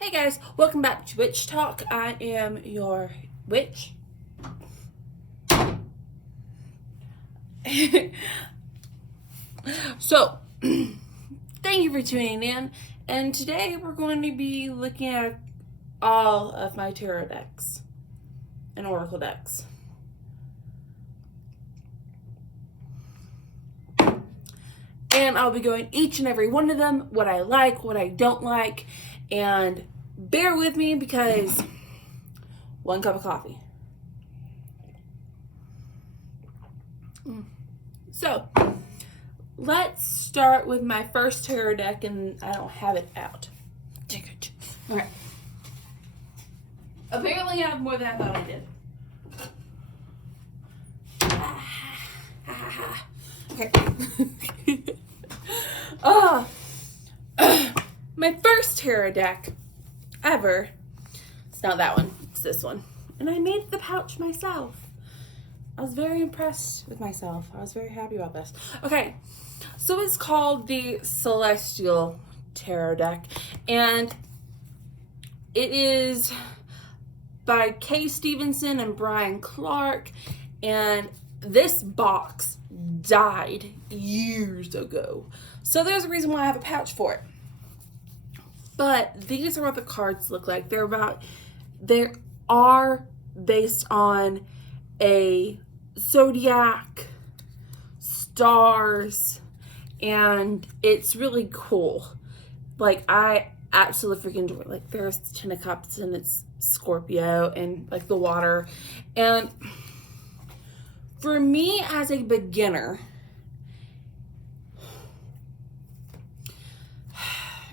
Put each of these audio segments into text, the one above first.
Hey guys, welcome back to Witch Talk. I am your witch. So, thank you for tuning in. And today we're going to be looking at all of my tarot decks and oracle decks. And I'll be going each and every one of them, what I like, what I don't like, and bear with me because one cup of coffee. So, let's start with my first tarot deck, and I don't have it out. Okay. Apparently I have more than I thought I did. Okay. My first tarot deck ever. It's not that one, it's this one. And I made the pouch myself. I was very impressed with myself. I was very happy about this. Okay, so it's called the Celestial Tarot Deck. And it is by Kay Stevenson and Brian Clark. And this box died years ago. So there's a reason why I have a pouch for it. But these are what the cards look like. They are based on a zodiac, stars, and it's really cool. Like, I absolutely freaking enjoy it. Like, there's 10 of Cups and it's Scorpio and like the water. And for me as a beginner,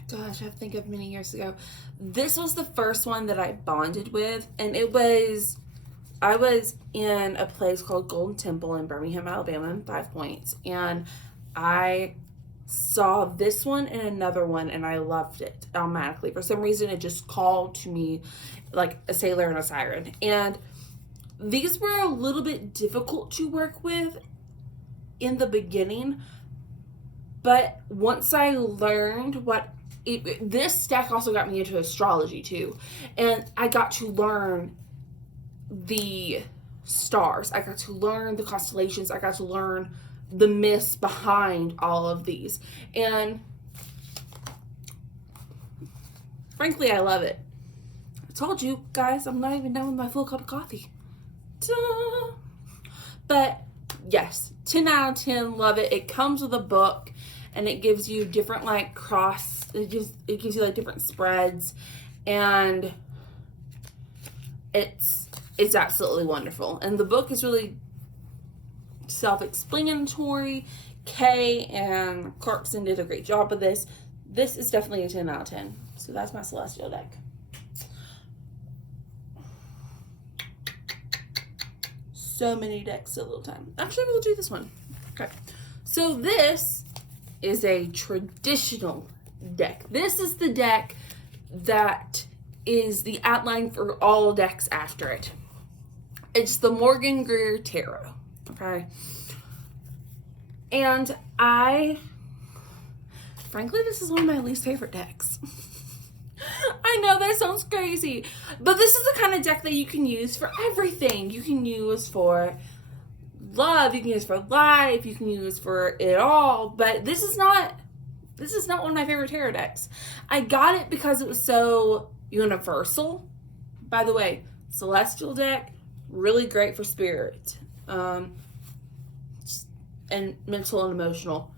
gosh, I think of many years ago, this was the first one that I bonded with, and I was in a place called Golden Temple in Birmingham, Alabama, in 5 Points, and I saw this one and another one, and I loved it automatically. For some reason, it just called to me like a sailor and a siren, and these were a little bit difficult to work with in the beginning, but once I learned this deck also got me into astrology too, and I got to learn the stars, I got to learn the constellations, I got to learn the myths behind all of these, and frankly I love it. I told you guys I'm not even done with my full cup of coffee. Ta-da! But yes, 10 out of 10, love it. It comes with a book and it gives you different it gives you like different spreads, and it's absolutely wonderful. And the book is really self-explanatory. Kay and Clarkson did a great job of this. This is definitely a 10 out of 10. So that's my Celestial deck. So many decks, so little time. Actually, we'll do this one. Okay. So this is a traditional deck. This is the deck that is the outline for all decks after it. It's the Morgan Greer Tarot. Okay. And frankly, this is one of my least favorite decks. I know that sounds crazy, but this is the kind of deck that you can use for everything. You can use for love, you can use for life, you can use for it all, but this is not one of my favorite tarot decks. I got it because it was so universal. By the way, Celestial deck, really great for spirit, and mental and emotional.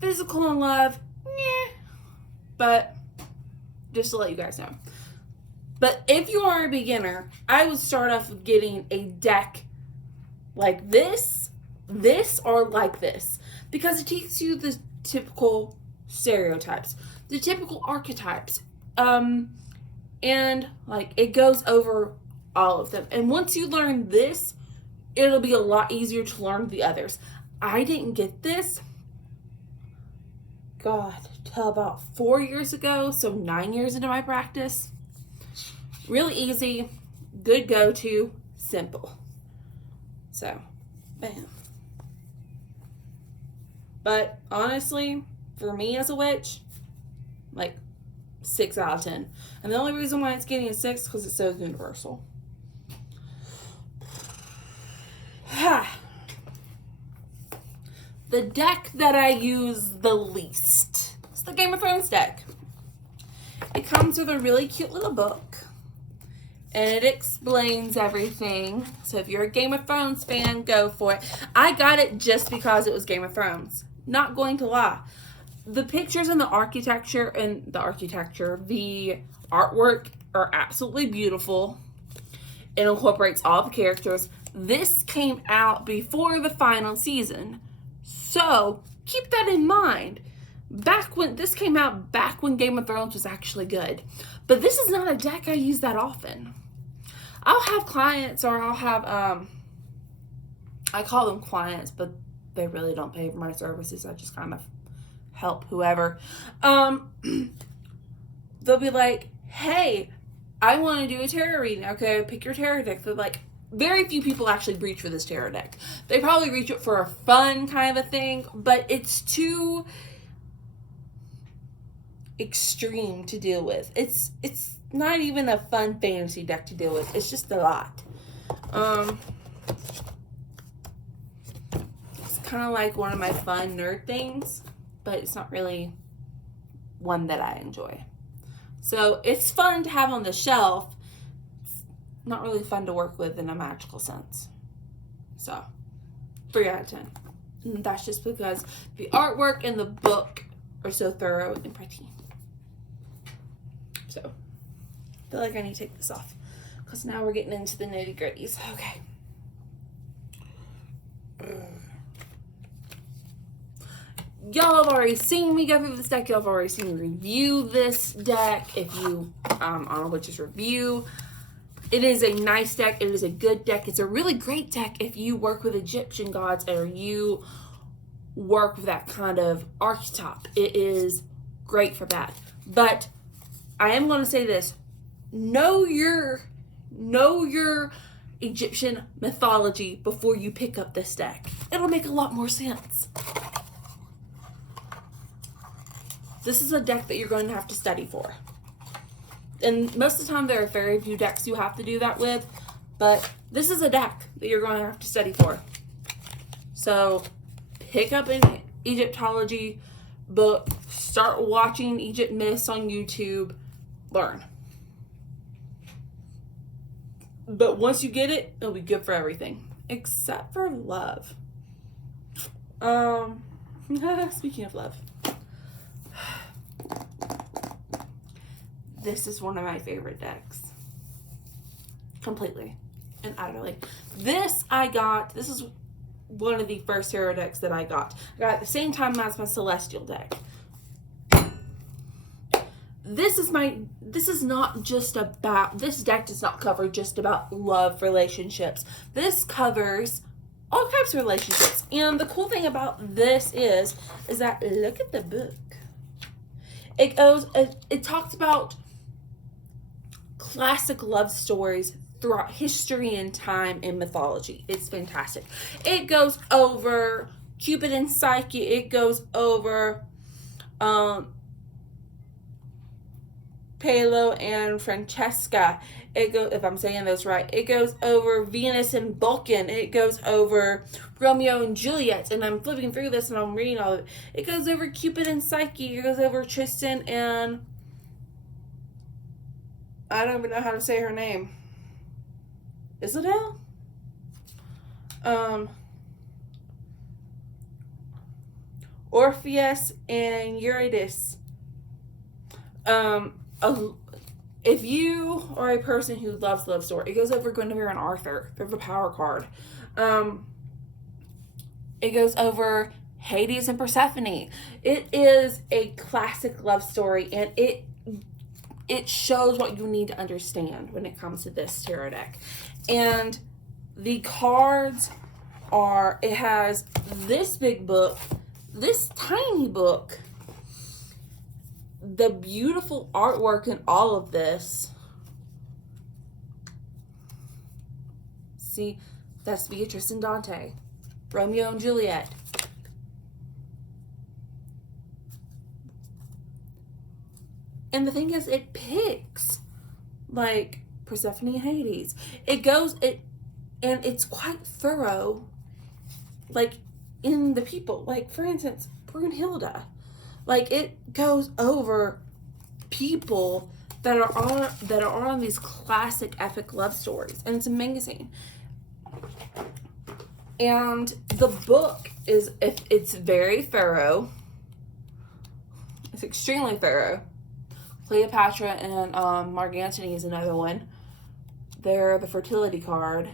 Physical and love, yeah, but just to let you guys know. But if you are a beginner, I would start off with getting a deck like this, or like this, because it teaches you the typical stereotypes, the typical archetypes, and like it goes over all of them. And once you learn this, it'll be a lot easier to learn the others. I didn't get this, God, till about 4 years ago, so 9 years into my practice. Really easy, good go-to, simple. So, bam. But honestly, for me as a witch, like, 6 out of 10. And the only reason why it's getting a 6 is because it's so universal. The deck that I use the least is the Game of Thrones deck. It comes with a really cute little book, and it explains everything. So if you're a Game of Thrones fan, go for it. I got it just because it was Game of Thrones. Not going to lie. The pictures and the artwork are absolutely beautiful. It incorporates all the characters. This came out before the final season, so keep that in mind. This came out back when Game of Thrones was actually good. But this is not a deck I use that often. I'll have clients, or I'll have, I call them clients, but they really don't pay for my services. I just kind of help whoever. They'll be like, hey, I want to do a tarot reading. Okay, pick your tarot deck. They're like, very few people actually reach for this tarot deck. They probably reach it for a fun kind of a thing, but it's too extreme to deal with. It's not even a fun fantasy deck to deal with. It's just a lot. It's kind of like one of my fun nerd things, but it's not really one that I enjoy. So it's fun to have on the shelf. It's not really fun to work with in a magical sense. So 3 out of 10. And that's just because the artwork and the book are so thorough and pretty. So I feel like I need to take this off because now we're getting into the nitty gritties. Okay. Y'all have already seen me go through this deck. Y'all have already seen me review this deck. If you on a Witch's Review, it is a nice deck. It is a good deck. It's a really great deck if you work with Egyptian gods or you work with that kind of archetype. It is great for that. But I am going to say this: know your Egyptian mythology before you pick up this deck. It'll make a lot more sense. This is a deck that you're going to have to study for. And most of the time there are very few decks you have to do that with, but this is a deck that you're going to have to study for. So pick up an Egyptology book, start watching Egypt myths on YouTube, learn. But once you get it, it'll be good for everything, except for love. Speaking of love, this is one of my favorite decks. Completely and utterly. This is one of the first tarot decks that I got. I got it at the same time as my Celestial deck. This deck does not cover just about love relationships. This covers all types of relationships. And the cool thing about this is that, look at the book. It talks about classic love stories throughout history and time and mythology. It's fantastic. It goes over Cupid and Psyche. It goes over Paolo and Francesca. If I'm saying those right, it goes over Venus and Vulcan. It goes over Romeo and Juliet. And I'm flipping through this and I'm reading all of it. It goes over Cupid and Psyche. It goes over Tristan and I don't even know how to say her name. Isobel? Orpheus and Eurydice. If you are a person who loves love story, it goes over Guinevere and Arthur. They're the power card. It goes over Hades and Persephone. It is a classic love story, and it shows what you need to understand when it comes to this tarot deck. And the cards it has this big book, this tiny book, the beautiful artwork in all of this. See, that's Beatrice and Dante, Romeo and Juliet. And the thing is, it picks like Persephone and Hades. And it's quite thorough, like in the people. Like, for instance, Brunhilde. Like, it goes over people that are on these classic epic love stories, and it's amazing. And the book it's very thorough. It's extremely thorough. Cleopatra and Mark Antony is another one. They're the fertility card.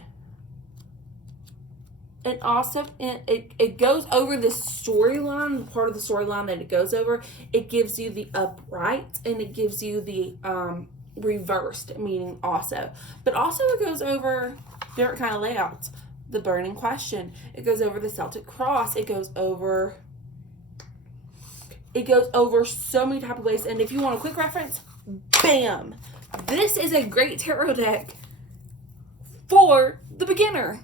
And also, it goes over the storyline, part of the storyline that it goes over. It gives you the upright, and it gives you the reversed, meaning also. But also it goes over different kind of layouts. The burning question. It goes over the Celtic cross. It goes over so many type of ways. And if you want a quick reference, bam! This is a great tarot deck for the beginner.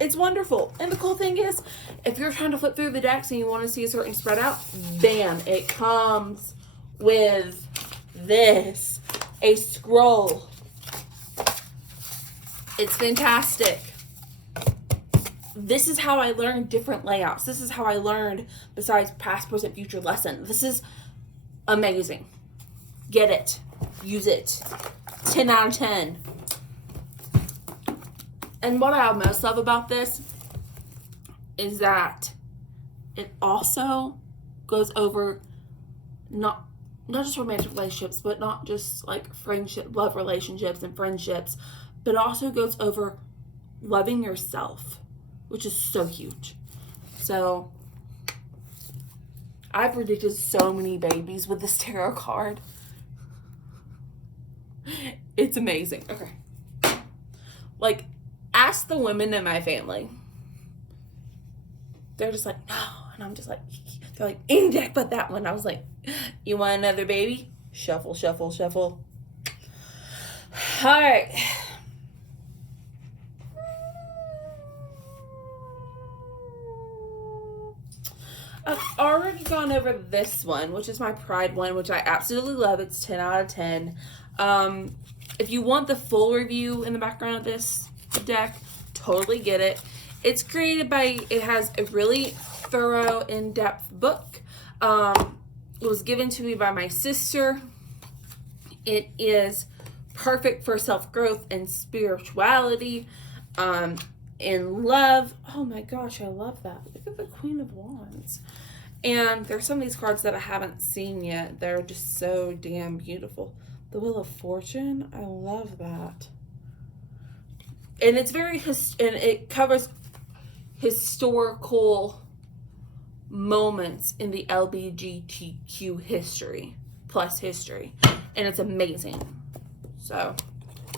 It's wonderful. And the cool thing is, if you're trying to flip through the decks and you want to see a certain spread out, bam, it comes with this, a scroll. It's fantastic. This is how I learned different layouts. This is how I learned, besides past, present, future lesson. This is amazing. Get it. Use it. 10 out of 10. And what I most love about this is that it also goes over not just romantic relationships, but not just like friendship, love relationships and friendships, but also goes over loving yourself, which is so huge. So I predicted so many babies with this tarot card. It's amazing. Okay. Like, ask the women in my family. They're just like, no. And I'm just like, they're like, any deck but that one. I was like, you want another baby? Shuffle, shuffle, shuffle. All right. I've already gone over this one, which is my Pride one, which I absolutely love. It's 10 out of 10. If you want the full review in the background of this deck, totally get it. It's created by, it has a really thorough, in-depth book. It was given to me by my sister. It is perfect for self-growth and spirituality, and love. Oh my gosh, I love that. Look at the Queen of Wands. And there's some of these cards that I haven't seen yet. They're just so damn beautiful. The Wheel of Fortune, I love that. And it's very, and it covers historical moments in the LGBTQ history, plus history. And it's amazing. So,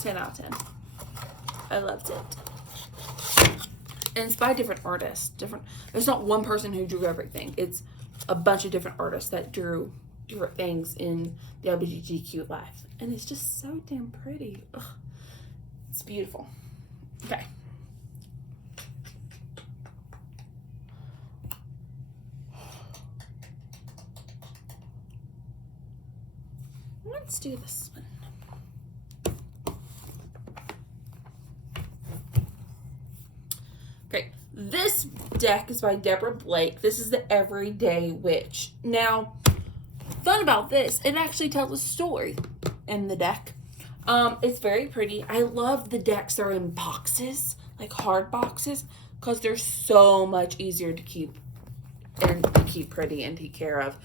10 out of 10. I loved it. And it's by different artists. There's not one person who drew everything. It's a bunch of different artists that drew different things in the LGBTQ life. And it's just so damn pretty. Ugh. It's beautiful. Okay. Let's do this one. Okay, this deck is by Deborah Blake. This is the Everyday Witch. Now, fun about this, it actually tells a story in the deck. It's very pretty. I love the decks that are in boxes, like hard boxes, because they're so much easier to keep and to keep pretty and take care of.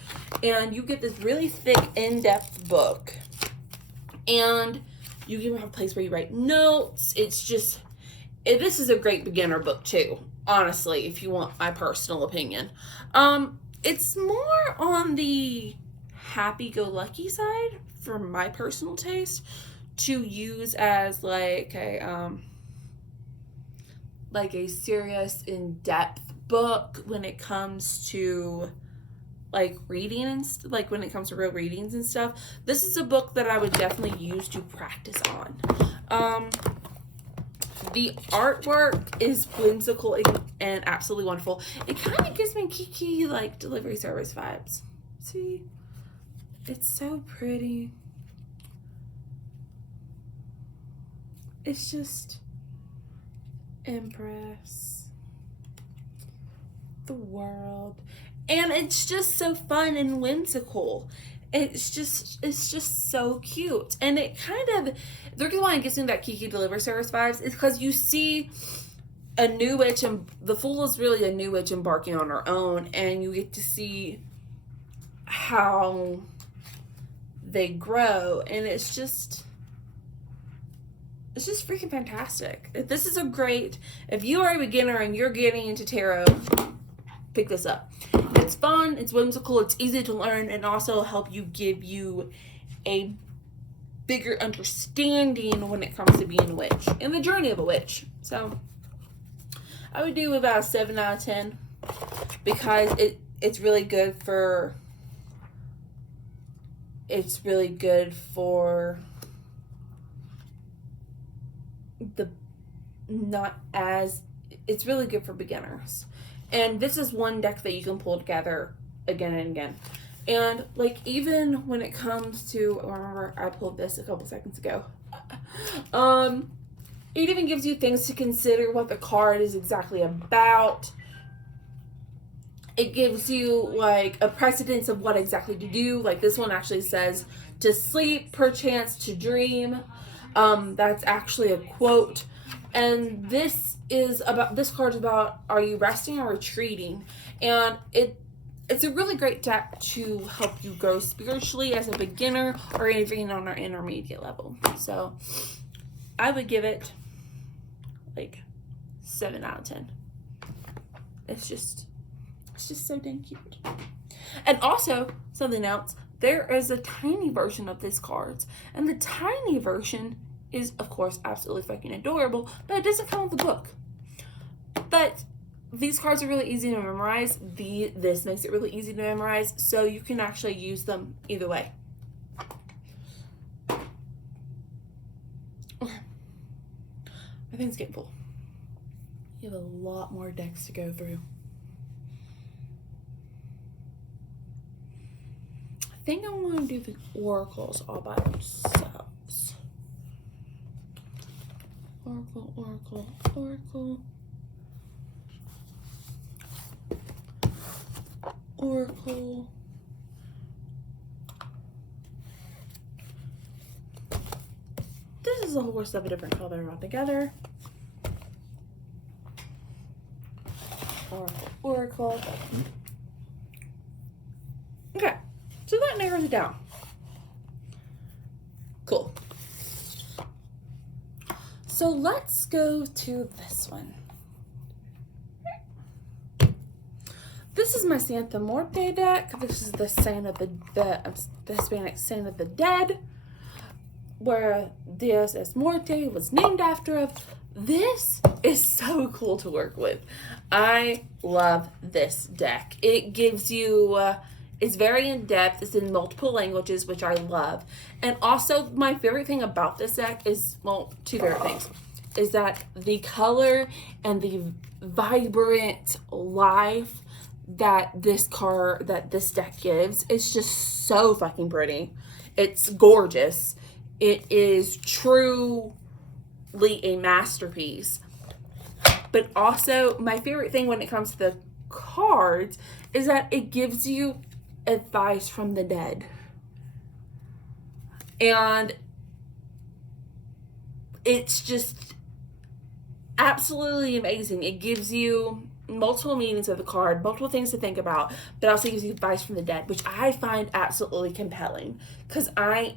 And you get this really thick, in-depth book. And you can have a place where you write notes. It's just, this is a great beginner book too, honestly, if you want my personal opinion. It's more on the happy-go-lucky side, for my personal taste, to use as like a serious, in-depth book when it comes to like reading and like when it comes to real readings and stuff. This is a book that I would definitely use to practice on. The artwork is whimsical and absolutely wonderful. It kind of gives me Kiki like delivery service vibes. See? It's so pretty. It's just Empress, the world, and it's just so fun and whimsical. It's just so cute, and it kind of, the reason why it gives me that Kiki Delivery Service vibes is because you see a new witch, and the Fool is really a new witch embarking on her own, and you get to see how they grow, and it's just freaking fantastic. This is a great, if you are a beginner and you're getting into tarot, pick this up. It's fun, it's whimsical, it's easy to learn, and also help you give you a bigger understanding when it comes to being a witch and the journey of a witch. So I would do about a 7 out of 10 because it's really good for the it's really good for beginners. And this is one deck that you can pull together again and again. And like, even when it comes to, remember I pulled this a couple seconds ago. It even gives you things to consider, what the card is exactly about. It gives you like a precedence of what exactly to do. Like this one actually says to sleep, perchance to dream. That's actually a quote. And this card is about, are you resting or retreating? And it's a really great deck to help you grow spiritually as a beginner or even on our intermediate level. So I would give it like 7 out of 10. It's just so dang cute. And also, something else, there is a tiny version of this card, and the tiny version is, of course, absolutely fucking adorable, but it doesn't come with the book. But these cards are really easy to memorize. This makes it really easy to memorize, so you can actually use them either way. Okay. I think it's getting full. You have a lot more decks to go through. I think I want to do the oracles all by themselves. Oracle, oracle, oracle. Oracle. This is a horse of a different color altogether. Oracle, oracle. Okay, so that narrows it down. Cool. So let's go to this one. This is my Santa Muerte deck. This is the Saint of the Hispanic Saint of the Dead, where Dios es Muerte was named after. This is so cool to work with. I love this deck. It gives you, it's very in-depth. It's in multiple languages, which I love. And also, my favorite thing about this deck is, well, two favorite things, is that the color and the vibrant life that this deck gives is just so fucking pretty. It's gorgeous. It is truly a masterpiece. But also, my favorite thing when it comes to the cards is that it gives you advice from the dead. And it's just absolutely amazing. It gives you multiple meanings of the card, multiple things to think about, but also gives you advice from the dead, which I find absolutely compelling. Because I've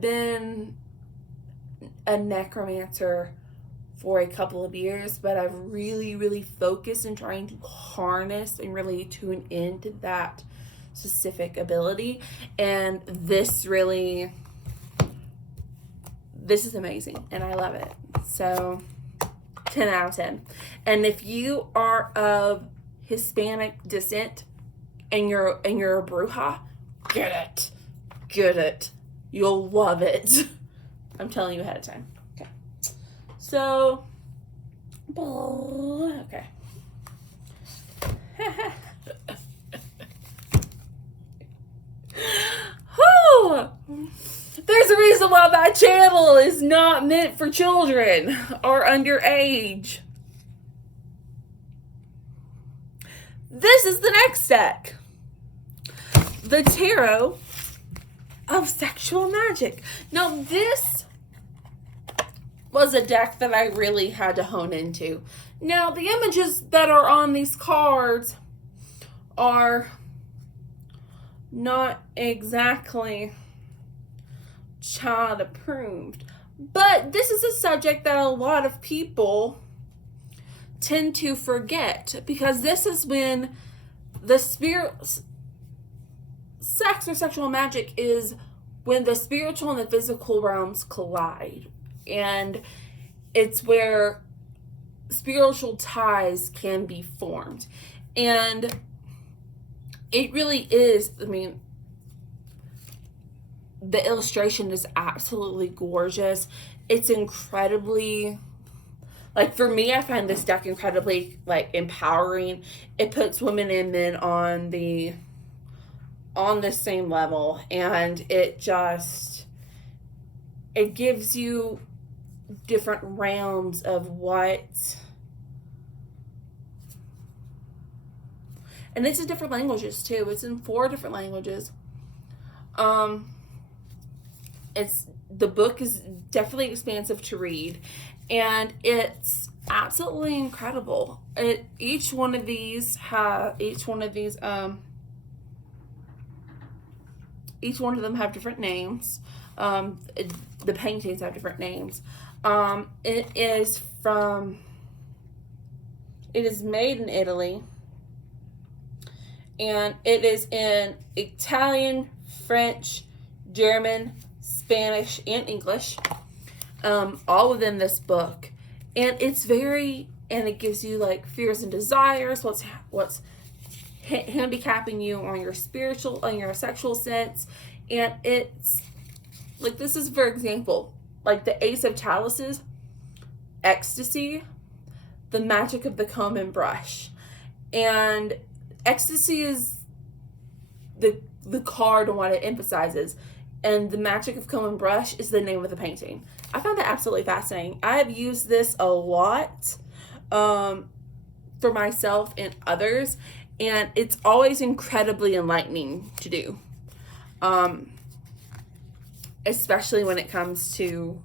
been a necromancer for a couple of years, but I've really focused in trying to harness and really tune into that specific ability. And this is amazing, and I love it. So 10 out of 10. And if you are of Hispanic descent and you're a bruja, get it. You'll love it. I'm telling you ahead of time. Okay. So, okay. There's a reason why that channel is not meant for children or underage. This is the next deck. The Tarot of Sexual Magic. Now, this was a deck that I really had to hone into. Now, the images that are on these cards are not exactly child approved, but this is a subject that a lot of people tend to forget, because this is when the sex or sexual magic is when the spiritual and the physical realms collide, and it's where spiritual ties can be formed. And it really is, I mean, the illustration is absolutely gorgeous. It's incredibly, like, for me, I find this deck incredibly, like, empowering. It puts women and men on the same level, and it gives you different realms of what, and it's in different languages too. It's in 4 different languages. The book is definitely expansive to read, and it's absolutely incredible. Each one of them have different names. The paintings have different names. It is made in Italy, and it is in Italian, French, German, Spanish, and English, all within this book. And it gives you, like, fears and desires, what's handicapping you on your sexual sense. And it's like, this is, for example, like the Ace of Chalices, ecstasy, the magic of the comb and brush. And ecstasy is the card and what it emphasizes, and the magic of comb and brush is the name of the painting. I found that absolutely fascinating. I have used this a lot for myself and others, and it's always incredibly enlightening to do, especially when it comes to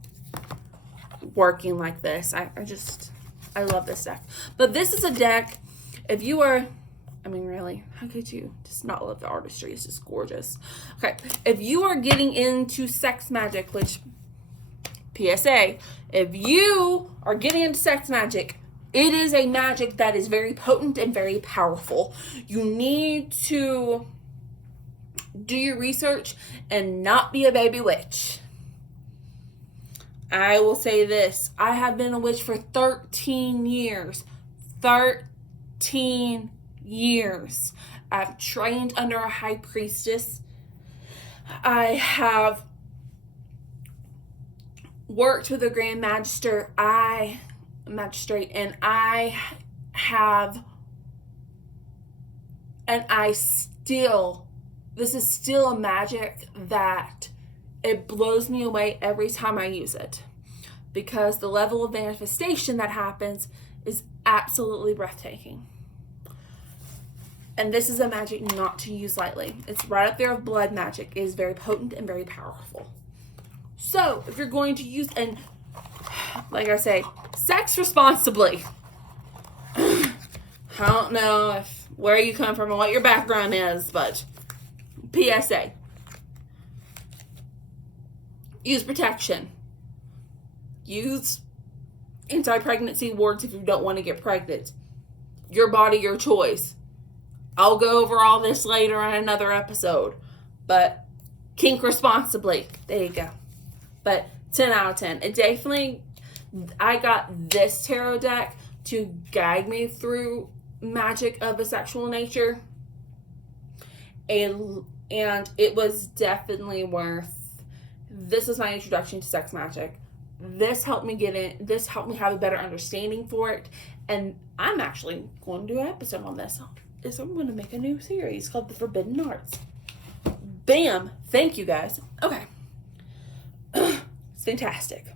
working like this. I love this deck. But this is a deck, if you are, I mean, really, how could you just not love the artistry? It's just gorgeous. Okay, if you are getting into sex magic, which, PSA, if you are getting into sex magic, it is a magic that is very potent and very powerful. You need to do your research and not be a baby witch. I will say this. I have been a witch for 13 years. 13 years. I've trained under a high priestess. I have worked with a grand magistrate, and this is still a magic that it blows me away every time I use it, because the level of manifestation that happens is absolutely breathtaking. And this is a magic not to use lightly. It's right up there with blood magic. It is very potent and very powerful. So, if you're going to use, and like I say, sex responsibly. I don't know where you come from and what your background is, but PSA. Use protection. Use anti-pregnancy wards if you don't want to get pregnant. Your body, your choice. I'll go over all this later on another episode. But kink responsibly. There you go. But 10 out of 10. It definitely, I got this tarot deck to guide me through magic of a sexual nature. And it was definitely this is my introduction to sex magic. This helped me this helped me have a better understanding for it. And I'm actually going to do an episode on this. I'm going to make a new series called The Forbidden Arts. Bam! Thank you, guys. Okay. fantastic.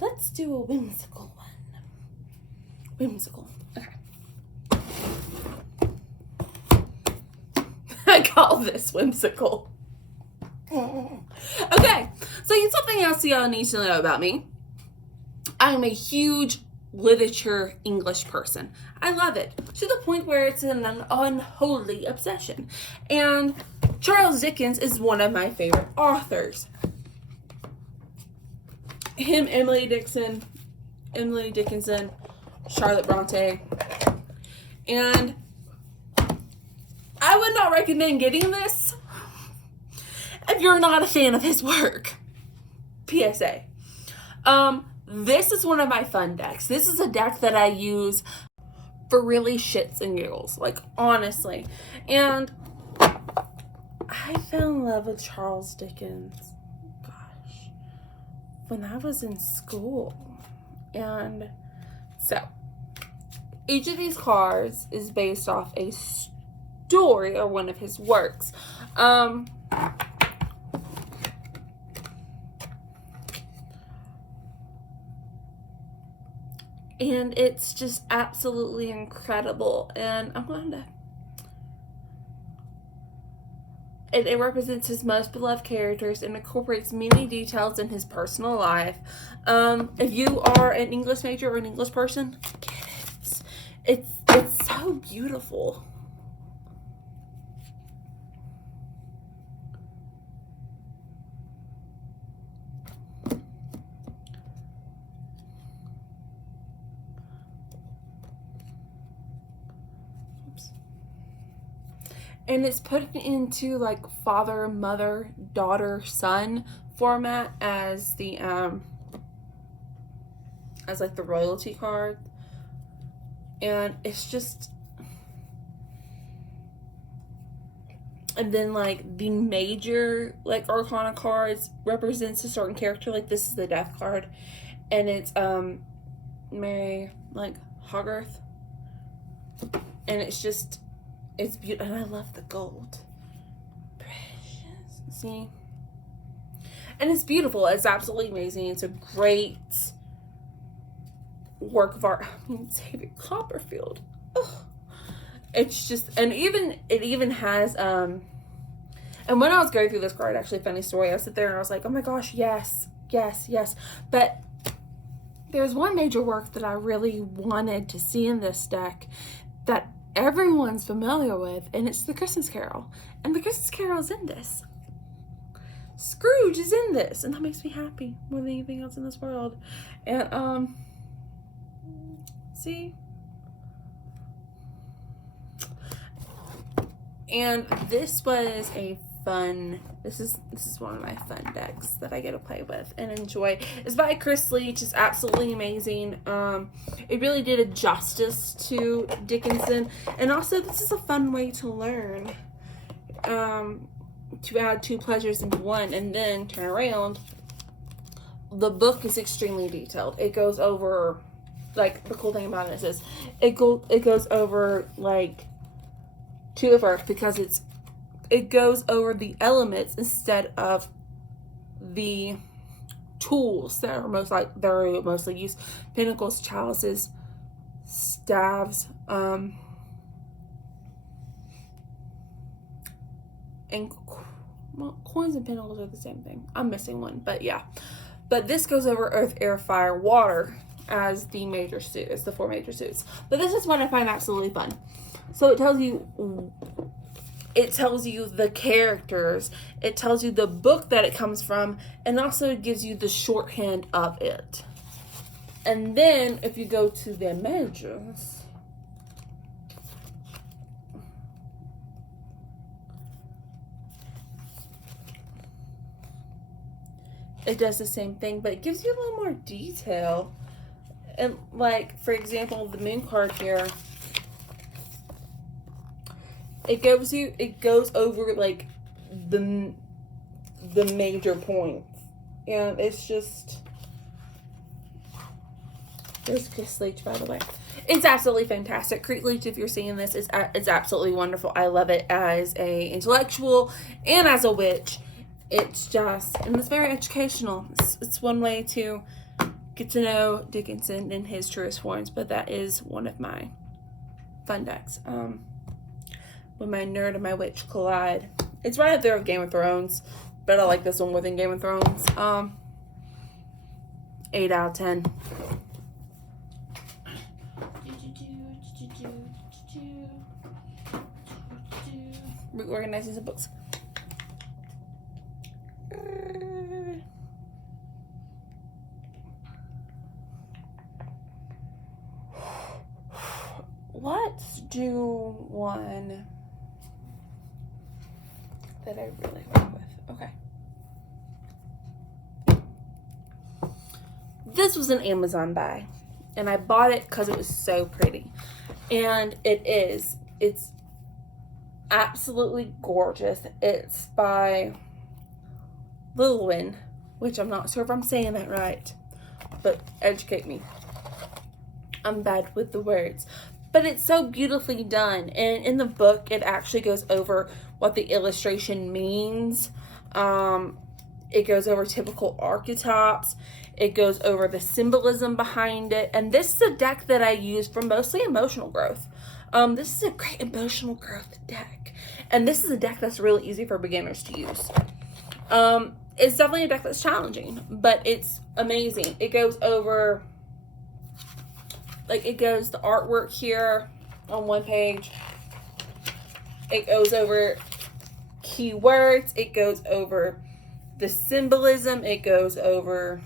Let's do a whimsical one. Whimsical. Okay. I call this whimsical. Okay, so something else y'all need to know about me. I'm a huge literature English person. I love it to the point where it's an unholy obsession. And Charles Dickens is one of my favorite authors. Him, Emily Dickinson, Charlotte Bronte. And I would not recommend getting this if you're not a fan of his work. PSA. This is one of my fun decks. This is a deck that I use for really shits and giggles, like honestly. And I fell in love with Charles Dickens, gosh, when I was in school. And so each of these cards is based off a story or one of his works. And it's just absolutely incredible. And I'm going to... It represents his most beloved characters and incorporates many details in his personal life. If you are an English major or an English person, get it. It's so beautiful. And it's put into like father, mother, daughter, son format as the as like the royalty card. And it's just, and then like the major like arcana cards represents a certain character. Like this is the death card, and it's Mary like Hogarth, and it's just, it's beautiful. And I love the gold. Precious. See? And it's beautiful. It's absolutely amazing. It's a great work of art. I mean, David Copperfield. Ugh. It's just, and it even has, and when I was going through this card, actually, funny story, I sit there and I was like, oh my gosh, yes, yes, yes. But there's one major work that I really wanted to see in this deck that everyone's familiar with, and it's the Christmas Carol. And the Christmas Carol is in this. Scrooge is in this, and that makes me happy more than anything else in this world. And see, and this was a fun, this is one of my fun decks that I get to play with and enjoy. It's by Chris Leach. It's absolutely amazing. It really did a justice to Dickinson, and also this is a fun way to learn, to add two pleasures into one and then turn around. The book is extremely detailed. It goes over, like, the cool thing about it is it goes over like two of Earth, because it goes over the elements instead of the tools that are mostly used. Pinnacles, chalices, staves, and well, coins and pinnacles are the same thing. I'm missing one, but yeah. But this goes over Earth, Air, Fire, Water as the major suit, as the four major suits. But this is one I find absolutely fun. So it tells you the characters, it tells you the book that it comes from, and also it gives you the shorthand of it. And then if you go to the images, it does the same thing, but it gives you a little more detail. And like, for example, the moon card here, it goes over like the major points, and it's just, there's Chris Leach, by the way. It's absolutely fantastic. Creek Leech, if you're seeing this, it's absolutely wonderful. I love it as a intellectual and as a witch. It's just, and it's very educational. It's one way to get to know Dickinson in his truest forms, but that is one of my fun decks. When my nerd and my witch collide. It's right up there with Game of Thrones, but I like this one more than Game of Thrones. 8 out of 10. Reorganizing some books. Let's do one that I really work with. Okay. This was an Amazon buy, and I bought it because it was so pretty. And it's absolutely gorgeous. It's by Lilwyn, which I'm not sure if I'm saying that right, but educate me. I'm bad with the words. But it's so beautifully done. And in the book, it actually goes over what the illustration means. It goes over typical archetypes. It goes over the symbolism behind it. And this is a deck that I use for mostly emotional growth. This is a great emotional growth deck. And this is a deck that's really easy for beginners to use. It's definitely a deck that's challenging, but it's amazing. It goes over, like, it goes the artwork here on one page. It goes over keywords. It goes over the symbolism. It goes over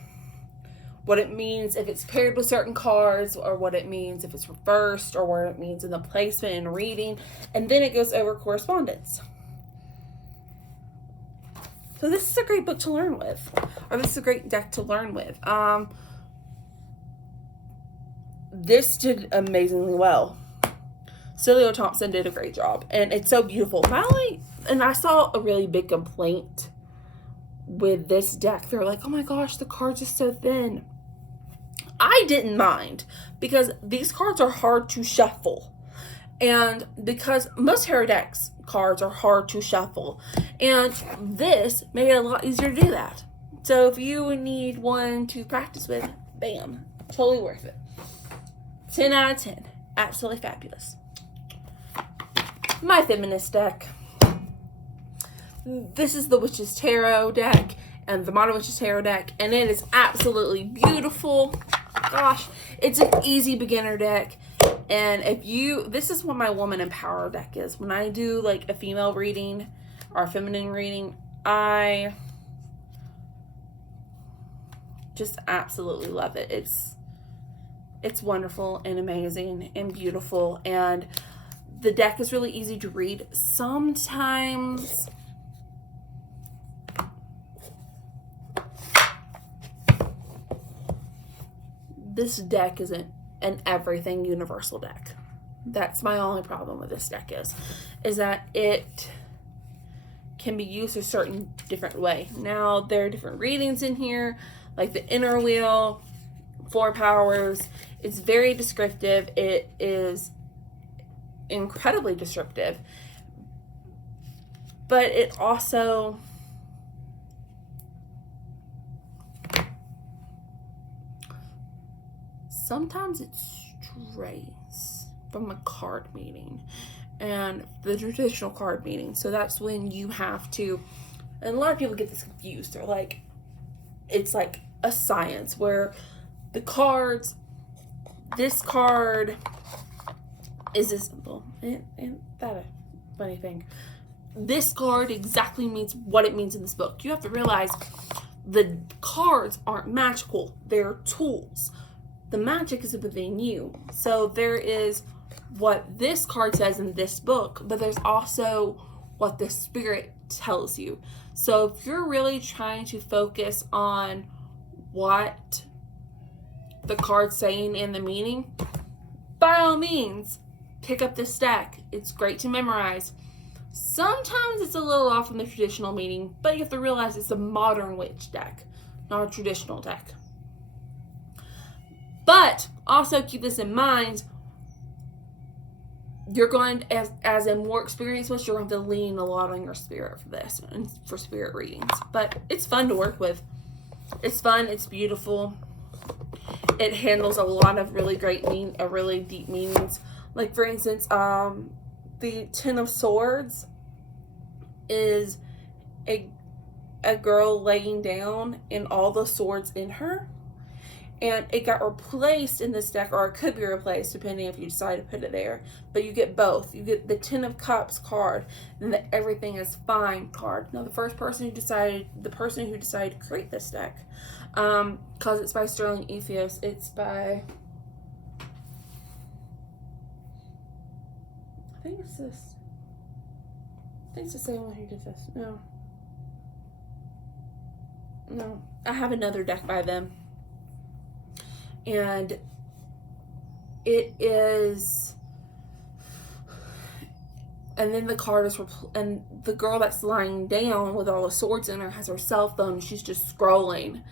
what it means if it's paired with certain cards, or what it means if it's reversed, or what it means in the placement and reading. And then it goes over correspondence. So this is a great book to learn with, or this is a great deck to learn with. This did amazingly well. Celio Thompson did a great job, and it's so beautiful. And I saw a really big complaint with this deck. They're like, oh my gosh, the cards are so thin. I didn't mind, because these cards are hard to shuffle. And because most Tarot decks cards are hard to shuffle. And this made it a lot easier to do that. So if you need one to practice with, bam, totally worth it. 10 out of 10. Absolutely fabulous. My feminist deck. This is the Witch's Tarot deck and the Modern Witch's Tarot deck, and it is absolutely beautiful. Gosh, it's an easy beginner deck. And this is what my Woman in Power deck is. When I do like a female reading or a feminine reading, I just absolutely love it. It's wonderful and amazing and beautiful, and the deck is really easy to read. Sometimes this deck isn't an everything universal deck. That's my only problem with this deck is that it can be used a certain different way. Now, there are different readings in here, like the inner wheel, 4 powers. It's very descriptive. It is incredibly descriptive, but it also sometimes it strays from a card meaning and the traditional card meaning. So that's when you have to, and a lot of people get this confused. They're like, it's like a science where the cards, this card is a symbol. And that a funny thing. This card exactly means what it means in this book. You have to realize the cards aren't magical. They're tools. The magic is within you. So there is what this card says in this book, but there's also what the spirit tells you. So if you're really trying to focus on what the card's saying and the meaning, by all means, pick up this deck. It's great to memorize. Sometimes it's a little off from the traditional meaning, but you have to realize it's a modern witch deck, not a traditional deck. But also keep this in mind, you're going, as a more experienced witch, you're going to have to lean a lot on your spirit for this and for spirit readings. But it's fun to work with. It's fun. It's beautiful. It handles a lot of really great really deep meanings. Like, for instance, the Ten of Swords is a girl laying down and all the swords in her. And it got replaced in this deck, or it could be replaced depending if you decide to put it there. But you get both. You get the Ten of Cups card and the Everything is Fine card. Now, the person who decided to create this deck, because it's by Sterling Ethos. It's by, I think it's the same one who did this. No, I have another deck by them. And it is, and then the card is, and the girl that's lying down with all the swords in her has her cell phone. She's just scrolling.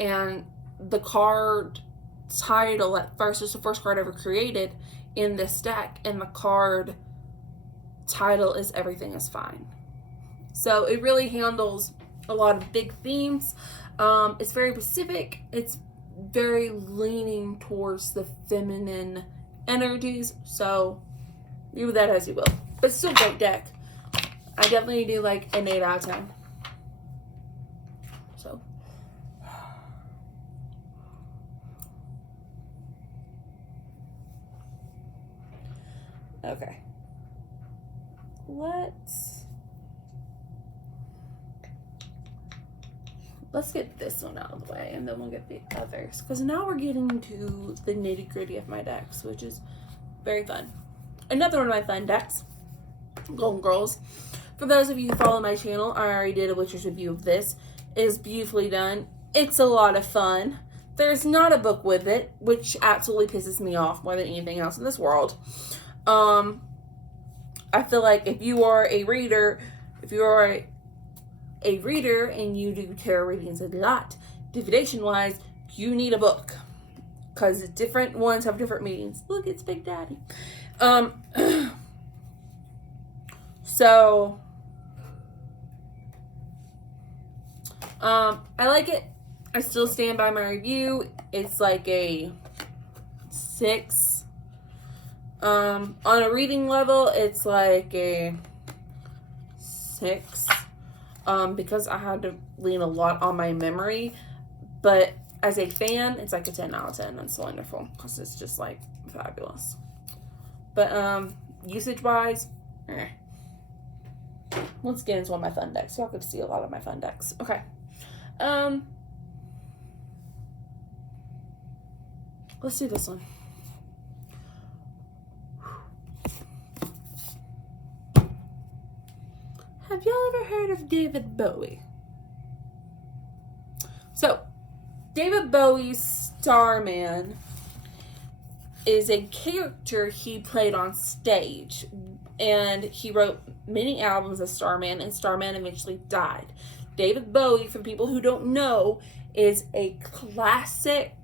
And the card title at first is the first card ever created in this deck. And the card title is Everything is Fine. So it really handles a lot of big themes. It's very specific. It's very leaning towards the feminine energies, so do that as you will. But still a great deck. I definitely do like an 8 out of 10. So okay, let's get this one out of the way, and then we'll get the others, because now we're getting to the nitty-gritty of my decks, which is very fun. Another one of my fun decks, Golden Girls. For those of you who follow my channel, I already did a Witcher's review of this. It is beautifully done. It's a lot of fun. There's not a book with it, which absolutely pisses me off more than anything else in this world. I feel like if you are a reader, and you do tarot readings a lot, divination-wise, you need a book, because different ones have different meanings. Look, it's Big Daddy. So, I like it. I still stand by my review. It's like a 6. On a reading level, it's like a 6. Because I had to lean a lot on my memory. But as a fan, it's like a 10 out of 10. It's wonderful, because it's just like fabulous. But usage-wise, let's get into one of my fun decks. Y'all get to see a lot of my fun decks. Okay. Let's do this one. Have y'all ever heard of David Bowie? So, David Bowie's Starman is a character he played on stage. And he wrote many albums as Starman, and Starman eventually died. David Bowie, for people who don't know, is a classic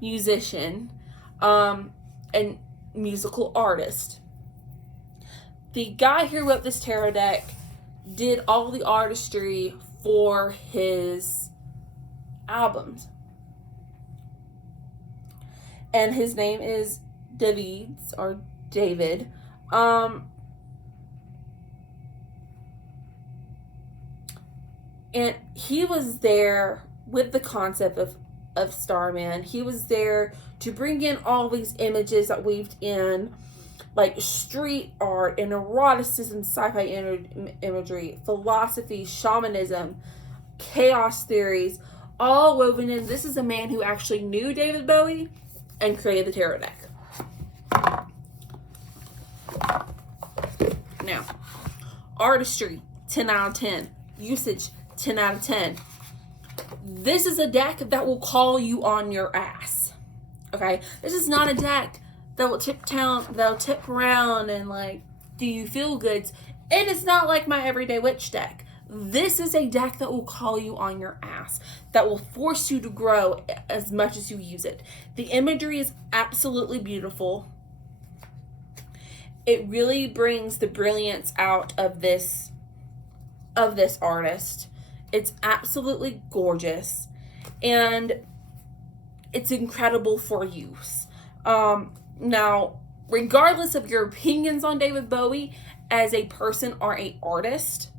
musician and musical artist. The guy who wrote this tarot deck did all the artistry for his albums. And his name is David. And he was there with the concept of Starman. He was there to bring in all these images that weaved in, like street art and eroticism, sci-fi imagery, philosophy, shamanism, chaos theories, all woven in. This is a man who actually knew David Bowie and created the tarot deck. Now, artistry, 10 out of 10. Usage, 10 out of 10. This is a deck that will call you on your ass. Okay? This is not a deck that will tip around and like do you feel goods. And it's not like my everyday witch deck. This is a deck that will call you on your ass, that will force you to grow as much as you use it. The imagery is absolutely beautiful. It really brings the brilliance out of this artist. It's absolutely gorgeous, and it's incredible for use. Now, regardless of your opinions on David Bowie as a person or a artist,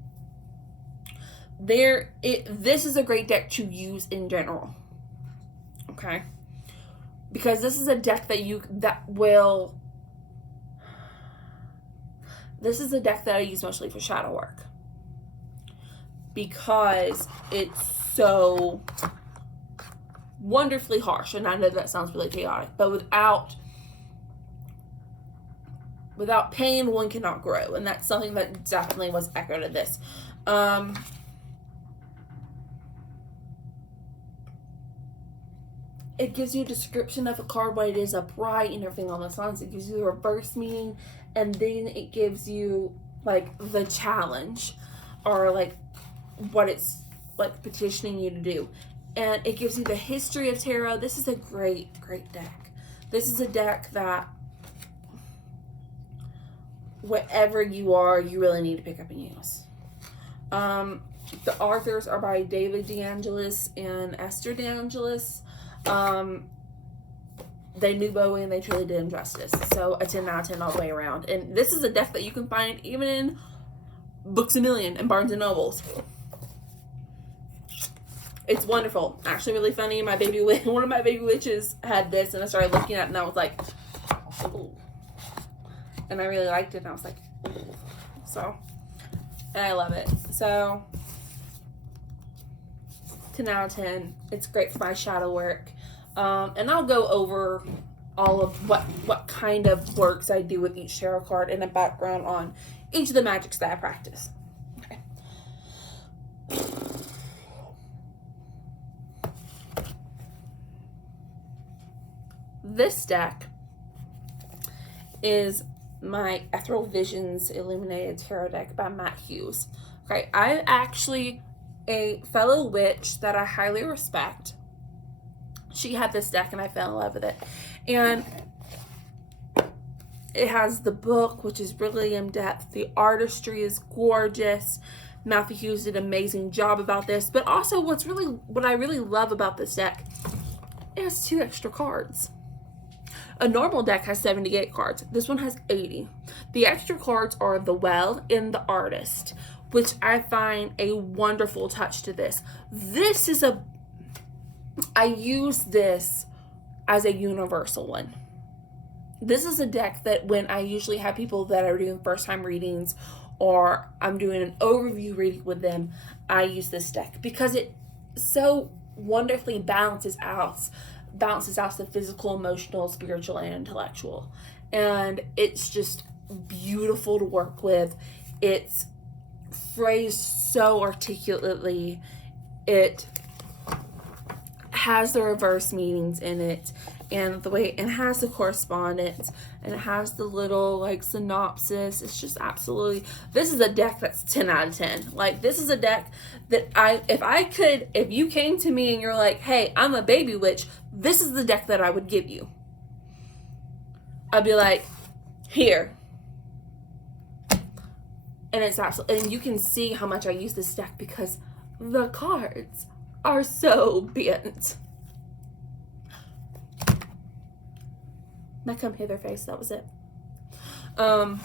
this is a great deck to use in general. Okay? Because this is a deck that this is a deck that I use mostly for shadow work, because it's so wonderfully harsh. And I know that sounds really chaotic, but without pain, one cannot grow. And that's something that definitely was echoed in this. It gives you a description of a card, what it is upright and everything on the signs. It gives you the reverse meaning, and then it gives you like the challenge, or like what it's like petitioning you to do. And it gives you the history of tarot. This is a great deck. This is a deck that whatever you are, you really need to pick up and use. The authors are by David DeAngelis and Esther DeAngelis. They knew Bowie and they truly did him justice. So a 10 out of 10 all the way around. And this is a deck that you can find even in Books A Million and Barnes and Nobles. It's wonderful. Actually really funny. One of my baby witches had this, and I started looking at it and I was like, ooh. And I really liked it, and I was like, ooh. So, and I love it. So 10 out of 10. It's great for my shadow work. And I'll go over all of what kind of works I do with each tarot card and a background on each of the magics that I practice. Okay. This deck is my Ethereal Visions Illuminated Tarot deck by Matt Hughes. Okay, I'm actually a fellow witch that I highly respect. She had this deck and I fell in love with it. And it has the book, which is really in depth. The artistry is gorgeous. Matthew Hughes did an amazing job about this. But also what I really love about this deck, it has 2 extra cards. A normal deck has 78 cards. This one has 80. The extra cards are the Well and the Artist, which I find a wonderful touch to this. I use this as a universal one. This is a deck that when I usually have people that are doing first time readings, or I'm doing an overview reading with them, I use this deck because it so wonderfully balances out the physical, emotional, spiritual, and intellectual. And it's just beautiful to work with. It's phrased so articulately. It has the reverse meanings in it, and it has the correspondence, and it has the little like synopsis. It's just absolutely, this is a deck that's 10 out of 10. Like, this is a deck that if you came to me and you're like, hey, I'm a baby witch, this is the deck that I would give you. I'd be like, here. And it's absolutely, and you can see how much I use this deck because the cards are so bent. My come hither face, that was it. 10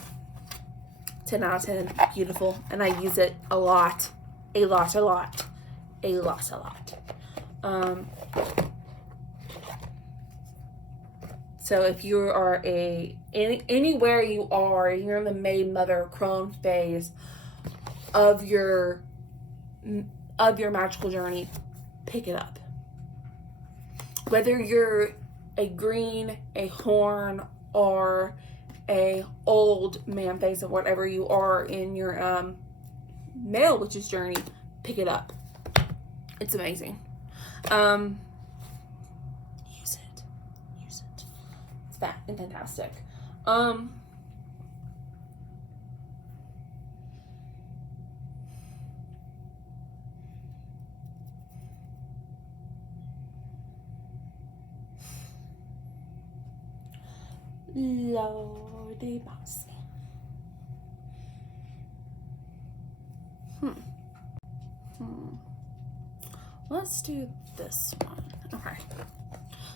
out of 10, beautiful. And I use it a lot. A lot. So if you are anywhere you are, you're in the maid, mother, crone phase of your magical journey, pick it up. Whether you're a green, a horn, or a old man phase of whatever you are in your male witch's journey, pick it up. It's amazing. Use it. It's fantastic. Lordy mercy. Let's do this one. Okay.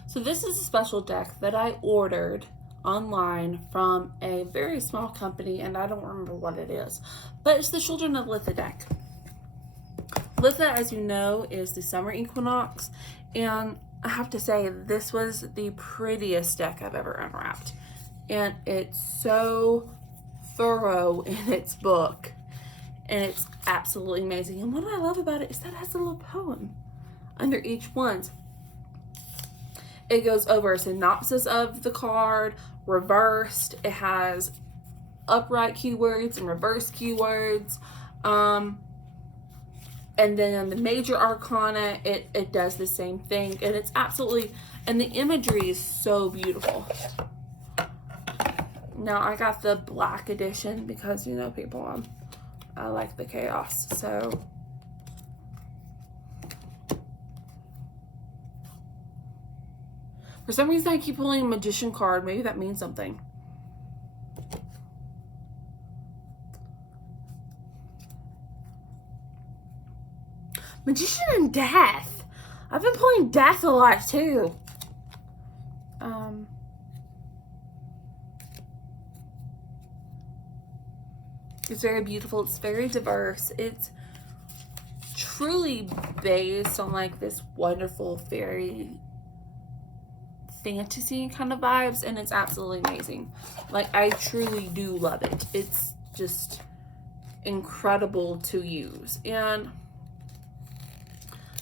So this is a special deck that I ordered online from a very small company, and I don't remember what it is, but it's the Children of Litha deck. Litha, as you know, is the summer equinox, and I have to say this was the prettiest deck I've ever unwrapped, and it's so thorough in its book, and it's absolutely amazing. And what I love about it is that it has a little poem under each one. It goes over a synopsis of the card, reversed. It has upright keywords and reverse keywords. And then on the major arcana, it does the same thing. And it's absolutely, and the imagery is so beautiful. Now I got the black edition because, you know, people, I like the chaos. So for some reason I keep pulling a magician card. Maybe that means something. Magician and Death. I've been pulling Death a lot too. It's very beautiful. It's very diverse. It's truly based on like this wonderful fairy fantasy kind of vibes, and it's absolutely amazing. Like, I truly do love it. It's just incredible to use. And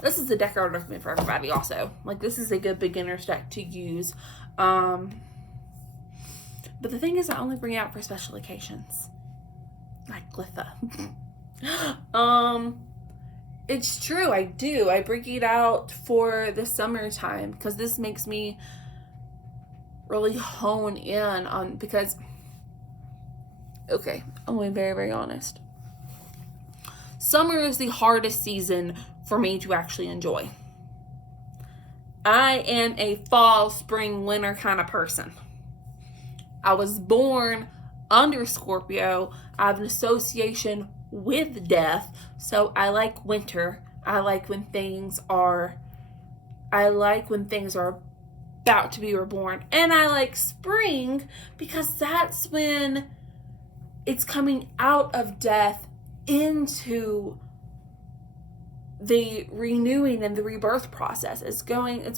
this is the deck I would recommend for everybody also. Like, this is a good beginner's deck to use. But the thing is, I only bring it out for special occasions. Like Litha. It's true, I do. I bring it out for the summertime because this makes me really hone in on, because, okay, I'm being very, very honest. Summer is the hardest season for me to actually enjoy. I am a fall, spring, winter kind of person. I was born under Scorpio. I have an association with death, so I like winter. I like when things are about to be reborn. And I like spring because that's when it's coming out of death into the renewing and the rebirth process. It's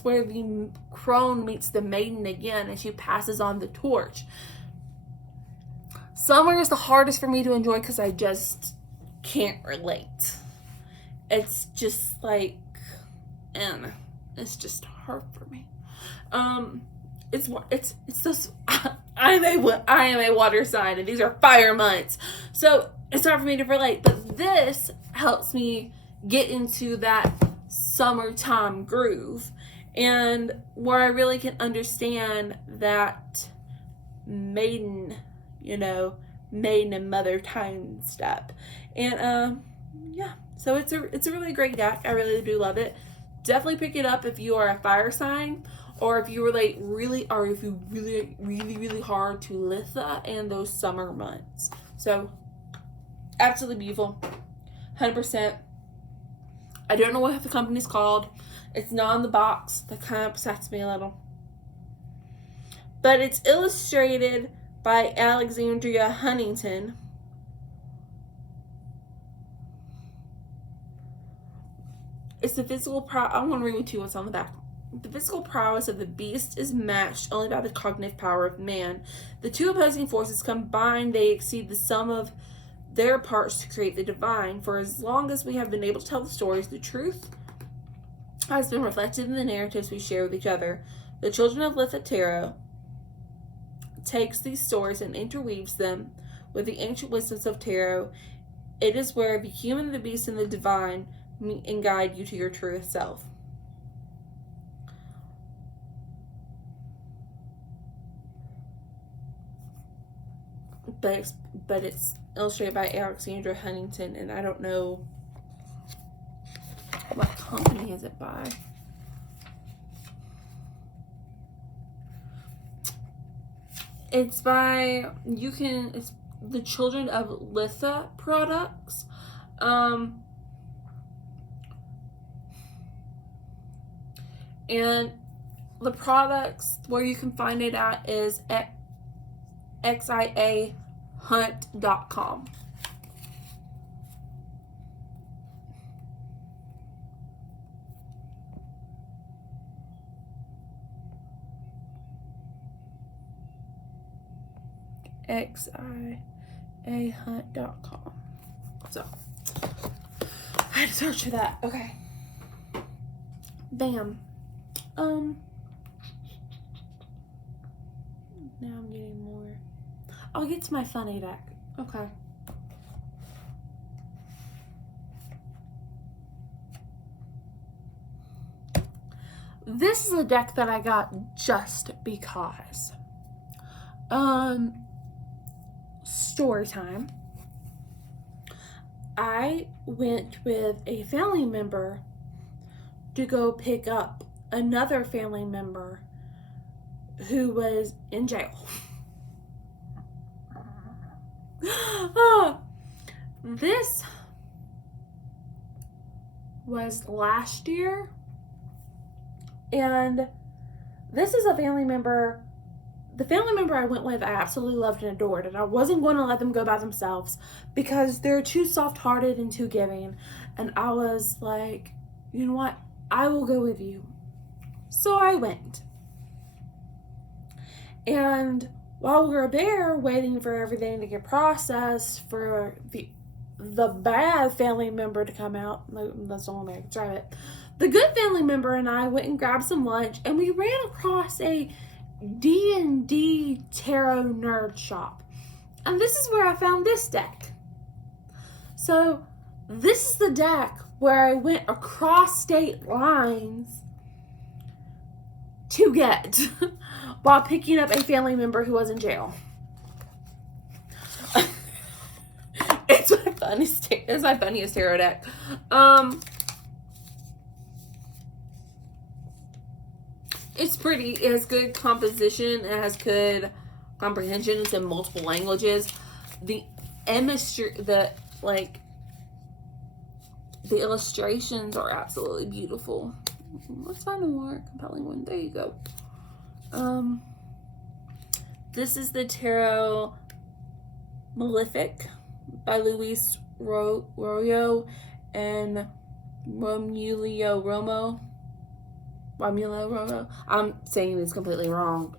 where the crone meets the maiden again, and she passes on the torch. Summer is the hardest for me to enjoy because I just can't relate. It's just like, it's just hard for me. It's this. I am a water sign, and these are fire months, so it's hard for me to relate. But this helps me get into that summertime groove, and where I really can understand that maiden and mother time step. And yeah, so it's a really great deck. I really do love it. Definitely pick it up if you are a fire sign, or if you relate really hard to Litha and those summer months. So absolutely beautiful. 100%. I don't know what the company's called. It's not on the box. That kind of upsets me a little. But it's illustrated by Alexandria Huntington. It's the physical I want to read to you what's on the back. The physical prowess of the beast is matched only by the cognitive power of man. The two opposing forces combined, they exceed the sum of their parts to create the divine. For as long as we have been able to tell the stories, the truth has been reflected in the narratives we share with each other. The Children of Litha Tarot takes these stories and interweaves them with the ancient wisdoms of tarot. It is where the human, the beast, and the divine meet and guide you to your truest self. But it's illustrated by Alexandra Huntington, and I don't know what company is it by. It's by, it's the Children of Litha products. And the products where you can find it at is at xiahunt.com. xiahunt.com. So I had to search for that. Okay. Bam. Now I'm getting more. I'll get to my funny deck. Okay. This is a deck that I got just because. Story time. I went with a family member to go pick up another family member who was in jail. This was last year, and this is a family member. The family member I went with, I absolutely loved and adored, and I wasn't going to let them go by themselves because they're too soft-hearted and too giving. And I was like, you know what? I will go with you. So I went. And while we were there waiting for everything to get processed for the bad family member to come out, that's the only way I can describe it, the good family member and I went and grabbed some lunch, and we ran across a D&D tarot nerd shop. And this is where I found this deck. So this is the deck where I went across state lines to get while picking up a family member who was in jail. It's my funniest tarot deck. It's pretty. It has good composition. It has good comprehension. It's in multiple languages. The illustrations are absolutely beautiful. Let's find a more compelling one. There you go. This is the Tarot Malefic by Luis Royo and Romulo Romo. I'm saying this completely wrong.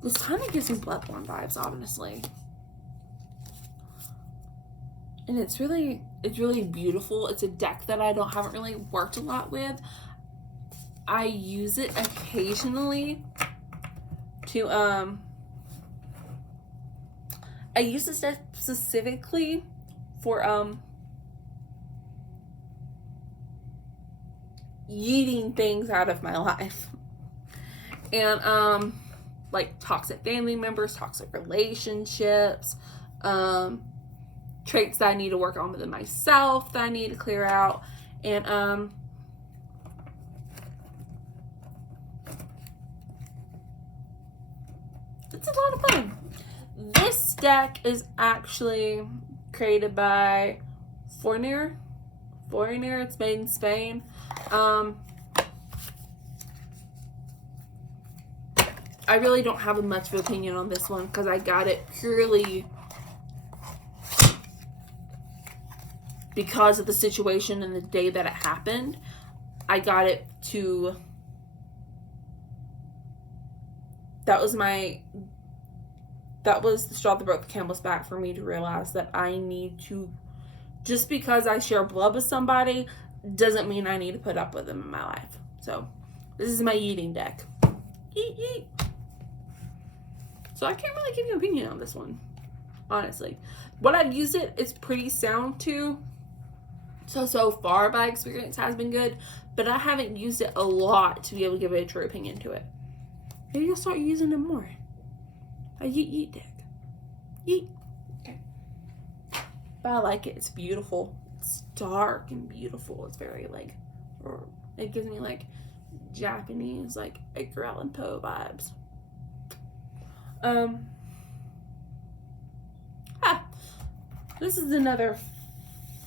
This kind of gives me Bloodborne vibes, honestly. And it's really beautiful. It's a deck that I haven't really worked a lot with. I use it occasionally to I use this deck specifically for yeeting things out of my life. And like toxic family members, toxic relationships, traits that I need to work on within myself that I need to clear out. And it's a lot of fun. This deck is actually created by Fournier. It's made in Spain. I really don't have much of an opinion on this one because I got it purely because of the situation and the day that it happened. I got it to... That was the straw that broke the camel's back for me to realize that I need to... Just because I share blood with somebody doesn't mean I need to put up with them in my life. So, this is my yeeting deck. Yeet, yeet. So, I can't really give you an opinion on this one, honestly. What I've used it's pretty sound to. So far, my experience has been good. But I haven't used it a lot to be able to give it a true opinion to it. Maybe I'll start using it more. A yeet, yeet deck. Yeet. Okay. But I like it. It's beautiful. It's dark and beautiful. It's very it gives me Japanese Edgar Allan Poe vibes. This is another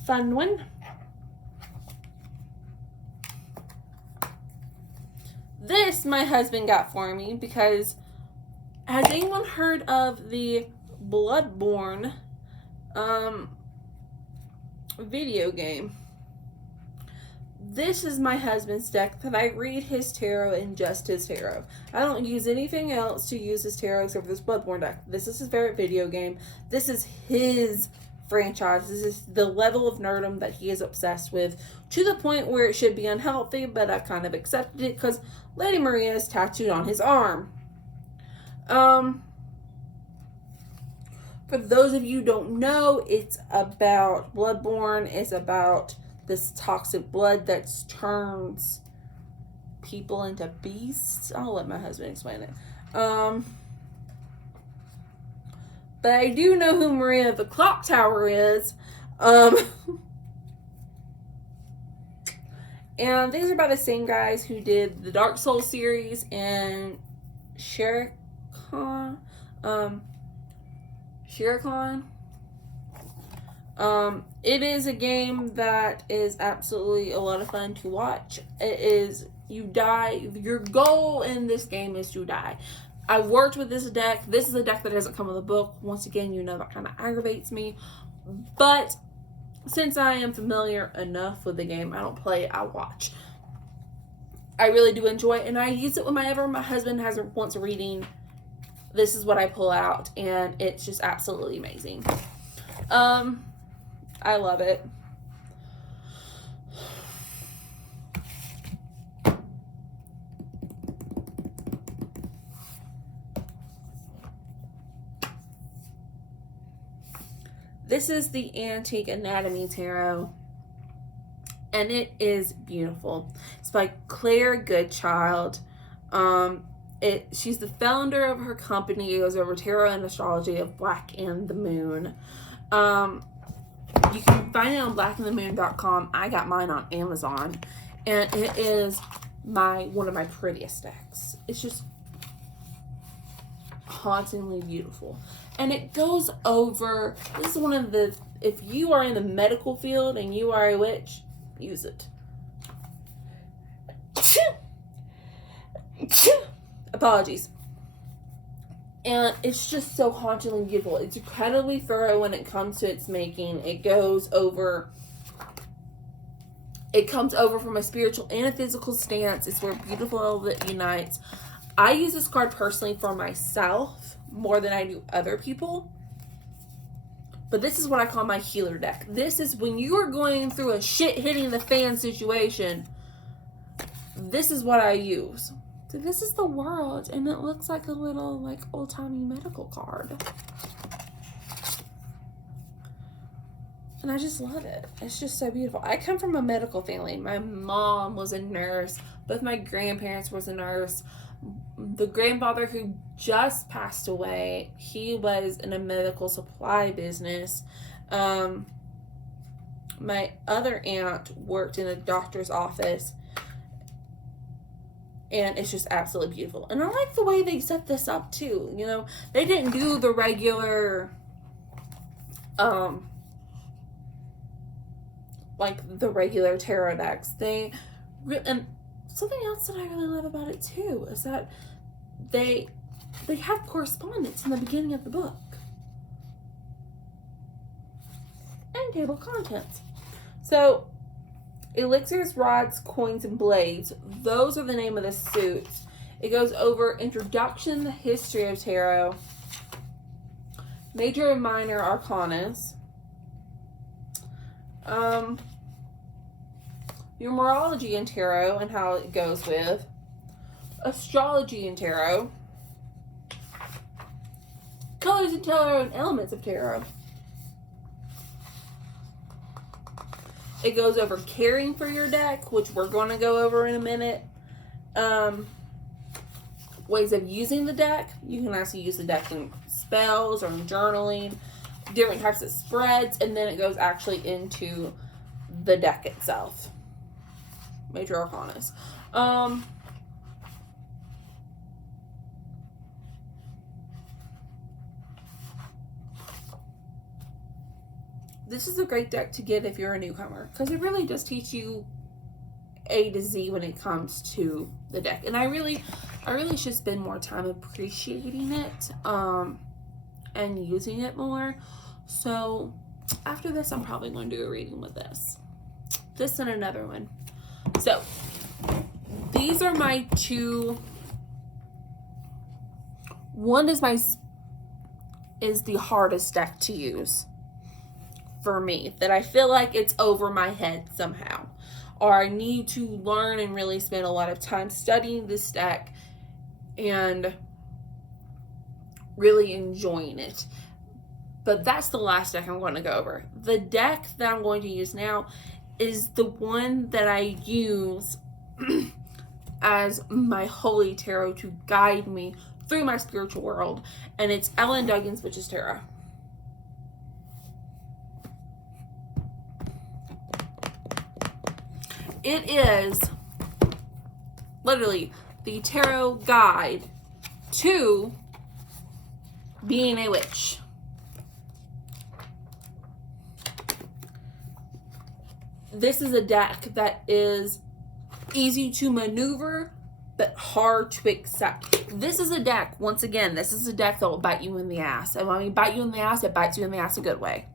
fun one. This my husband got for me because has anyone heard of the Bloodborne video game? This is my husband's deck that I read his tarot in just his tarot. I don't use anything else to use his tarot except for this Bloodborne deck. This is his favorite video game. This is his franchise. This is the level of nerdom that he is obsessed with, to the point where it should be unhealthy, but I kind of accepted it because Lady Maria is tattooed on his arm. For those of you who don't know, it's about Bloodborne. It's about this toxic blood that turns people into beasts. I'll let my husband explain it. But I do know who Maria the Clock Tower is. And these are by the same guys who did the Dark Souls series and Shirikon. It is a game that is absolutely a lot of fun to watch. It is, you die, your goal in this game is to die. I worked with this deck. This is a deck that doesn't come with a book. Once again, you know that kind of aggravates me. But since I am familiar enough with the game, I don't play, I watch. I really do enjoy it, and I use it whenever my husband wants a reading. This is what I pull out, and it's just absolutely amazing. I love it. This is the Antique Anatomy Tarot, and it is beautiful. It's by Claire Goodchild. She's the founder of her company. It goes over tarot and astrology of Black and the Moon. You can find it on blackandthemoon.com. I got mine on Amazon, and it is one of my prettiest decks. It's just hauntingly beautiful, and it goes over. This is one of the. If you are in the medical field and you are a witch, use it. Apologies. And it's just so hauntingly beautiful. It's incredibly thorough when it comes to its making. It comes over from a spiritual and a physical stance. It's where beautiful that unites. I use this card personally for myself more than I do other people. But this is what I call my healer deck. This is when you are going through a shit hitting the fan situation. This is what I use. So this is the world, and it looks like a little, like, old-timey medical card. And I just love it. It's just so beautiful. I come from a medical family. My mom was a nurse. Both my grandparents was a nurse. The grandfather who just passed away, he was in a medical supply business. My other aunt worked in a doctor's office. And it's just absolutely beautiful. And I like the way they set this up, too. You know, they didn't do the regular, like the regular tarot decks. And something else that I really love about it, too, is that they have correspondence in the beginning of the book. And table contents. So, elixirs, rods, coins, and blades. Those are the name of the suits. It goes over introduction, the history of tarot, major and minor arcanas, numerology in tarot and how it goes with, astrology in tarot, colors in tarot, and elements of tarot. It goes over caring for your deck, which we're going to go over in a minute. Ways of using the deck. You can actually use the deck in spells or in journaling. Different types of spreads. And then it goes actually into the deck itself. Major arcanas. this is a great deck to get if you're a newcomer, because it really does teach you A to Z when it comes to the deck. And I really should spend more time appreciating it and using it more. So after this, I'm probably going to do a reading with this and another one. So these are my two. One is the hardest deck to use for me, that I feel like it's over my head somehow, or I need to learn and really spend a lot of time studying this deck and really enjoying it. But that's the last deck I'm going to go over. The deck that I'm going to use now is the one that I use as my holy tarot to guide me through my spiritual world, and it's Ellen Duggan's Witch's Tarot. It is literally the tarot guide to being a witch. This is a deck that is easy to maneuver, but hard to accept. This is a deck, once again, this is a deck that will bite you in the ass. And when I mean bite you in the ass, it bites you in the ass a good way.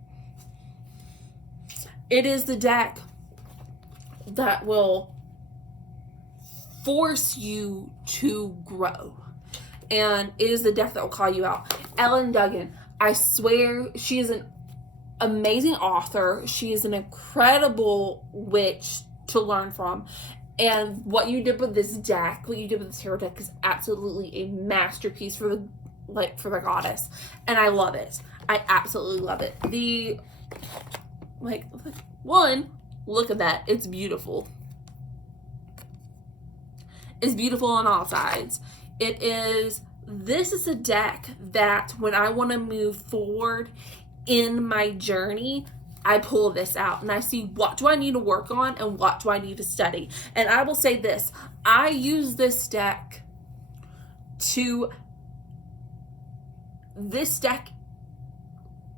It is the deck that will force you to grow. And it is the deck that will call you out. Ellen Duggan, I swear, she is an amazing author. She is an incredible witch to learn from. And what you did with this deck, what you did with the tarot deck, is absolutely a masterpiece for the goddess. And I love it. I absolutely love it. Look at that. It's beautiful. It's beautiful on all sides. This is a deck that when I want to move forward in my journey, I pull this out and I see, what do I need to work on and what do I need to study? And I will say this, I use this deck this deck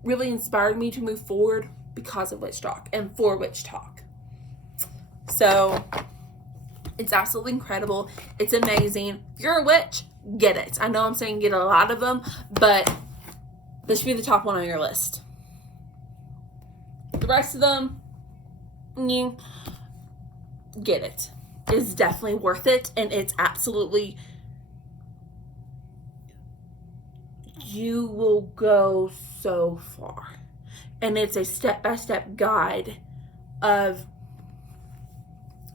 really inspired me to move forward because of Witch Talk and for Witch Talk. So it's absolutely incredible. It's amazing. If you're a witch, get it. I know I'm saying get a lot of them, but this should be the top one on your list. The rest of them, you get it. It's definitely worth it, and it's absolutely, you will go so far. And it's a step-by-step guide of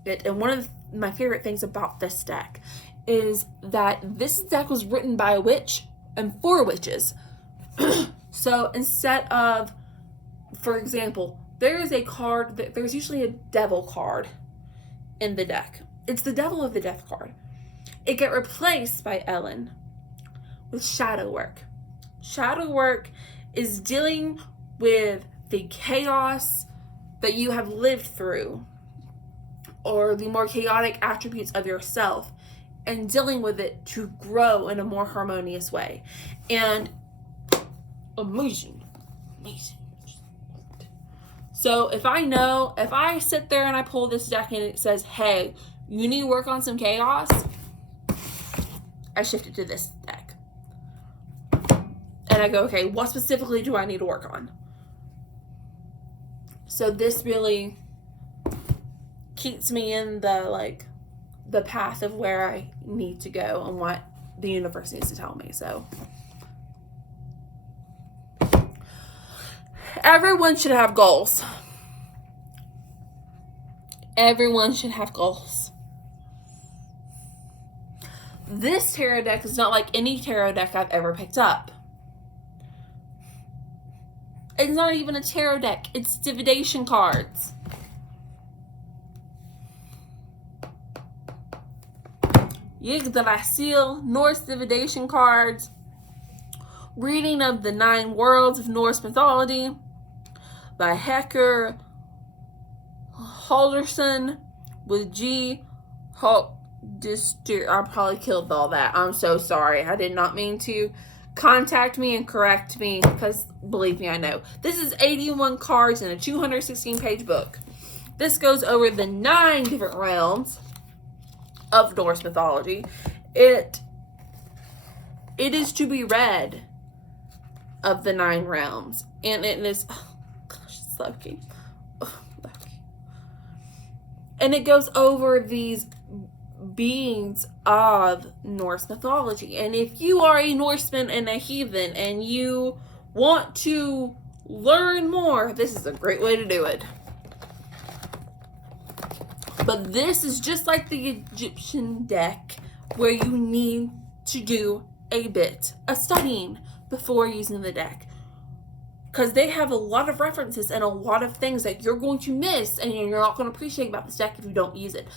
it. And one of my favorite things about this deck is that this deck was written by a witch and for witches. So instead of, for example, there is a card, there's usually a devil card in the deck. It's the Devil of the Death card. It got replaced by Ellen with shadow work. Shadow work is dealing with the chaos that you have lived through, or the more chaotic attributes of yourself, and dealing with it to grow in a more harmonious way. And amazing. So if I sit there and I pull this deck and it says, hey, you need to work on some chaos, I shift it to this deck. And I go, okay, what specifically do I need to work on? So this really keeps me in the path of where I need to go and what the universe needs to tell me. So everyone should have goals. Everyone should have goals. This tarot deck is not like any tarot deck I've ever picked up. It's not even a tarot deck. It's divination cards. Yggdrasil, Norse divination cards. Reading of the 9 worlds of Norse mythology by Hecker Halderson with G. Hulk. I probably killed all that. I'm so sorry. I did not mean to contact me and correct me, because believe me, I know. This is 81 cards in a 216-page book. This goes over the 9 different realms of Norse mythology. It is to be read of the 9 realms. And it is, oh gosh, it's Loki. Oh, Loki. And it goes over these beings of Norse mythology. And if you are a Norseman and a heathen and you want to learn more, this is a great way to do it. But this is just like the Egyptian deck, where you need to do a bit of studying before using the deck, because they have a lot of references and a lot of things that you're going to miss and you're not going to appreciate about this deck if you don't use it.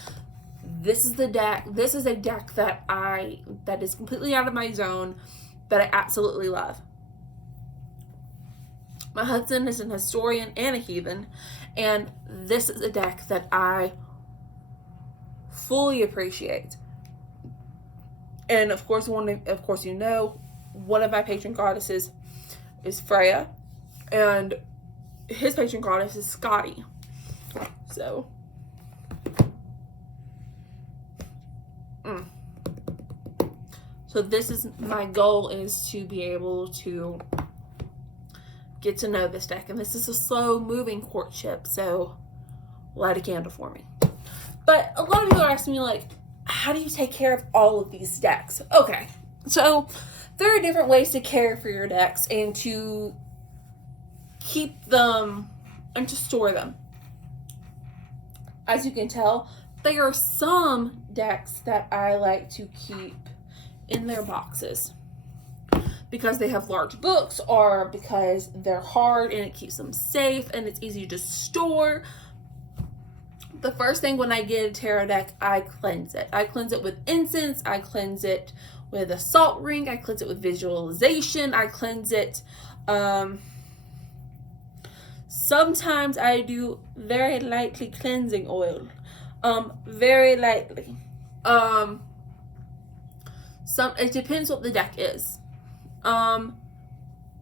This is the deck. This is a deck that is completely out of my zone, that I absolutely love. My husband is an historian and a heathen, and this is a deck that I fully appreciate. And of course, you know, one of my patron goddesses is Freya, and his patron goddess is Scotty. So, so this is my goal, is to be able to get to know this deck. And this is a slow moving courtship, so light a candle for me. But a lot of people are asking me, like, how do you take care of all of these decks? Okay, so there are different ways to care for your decks and to keep them and to store them. As you can tell, there are some decks that I like to keep in their boxes because they have large books, or because they're hard and it keeps them safe and it's easy to store. The first thing when I get a tarot deck, I cleanse it. I cleanse it with incense. I cleanse it with a salt ring. I cleanse it with visualization. I cleanse it. Sometimes I do very lightly cleansing oil. Very lightly. It depends what the deck is.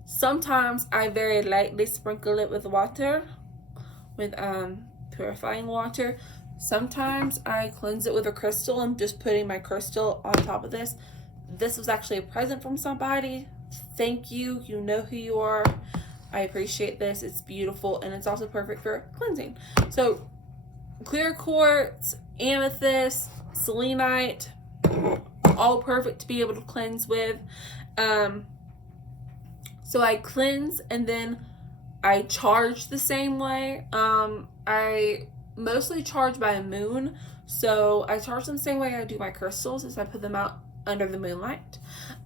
Sometimes I very lightly sprinkle it with water, with purifying water. Sometimes I cleanse it with a crystal. I'm just putting my crystal on top of this. This was actually a present from somebody. Thank you. You know who you are. I appreciate this. It's beautiful, and it's also perfect for cleansing. So clear quartz, amethyst, selenite, all perfect to be able to cleanse with. So I cleanse, and then I charge the same way. I mostly charge by a moon, so I charge them the same way I do my crystals, as I put them out under the moonlight.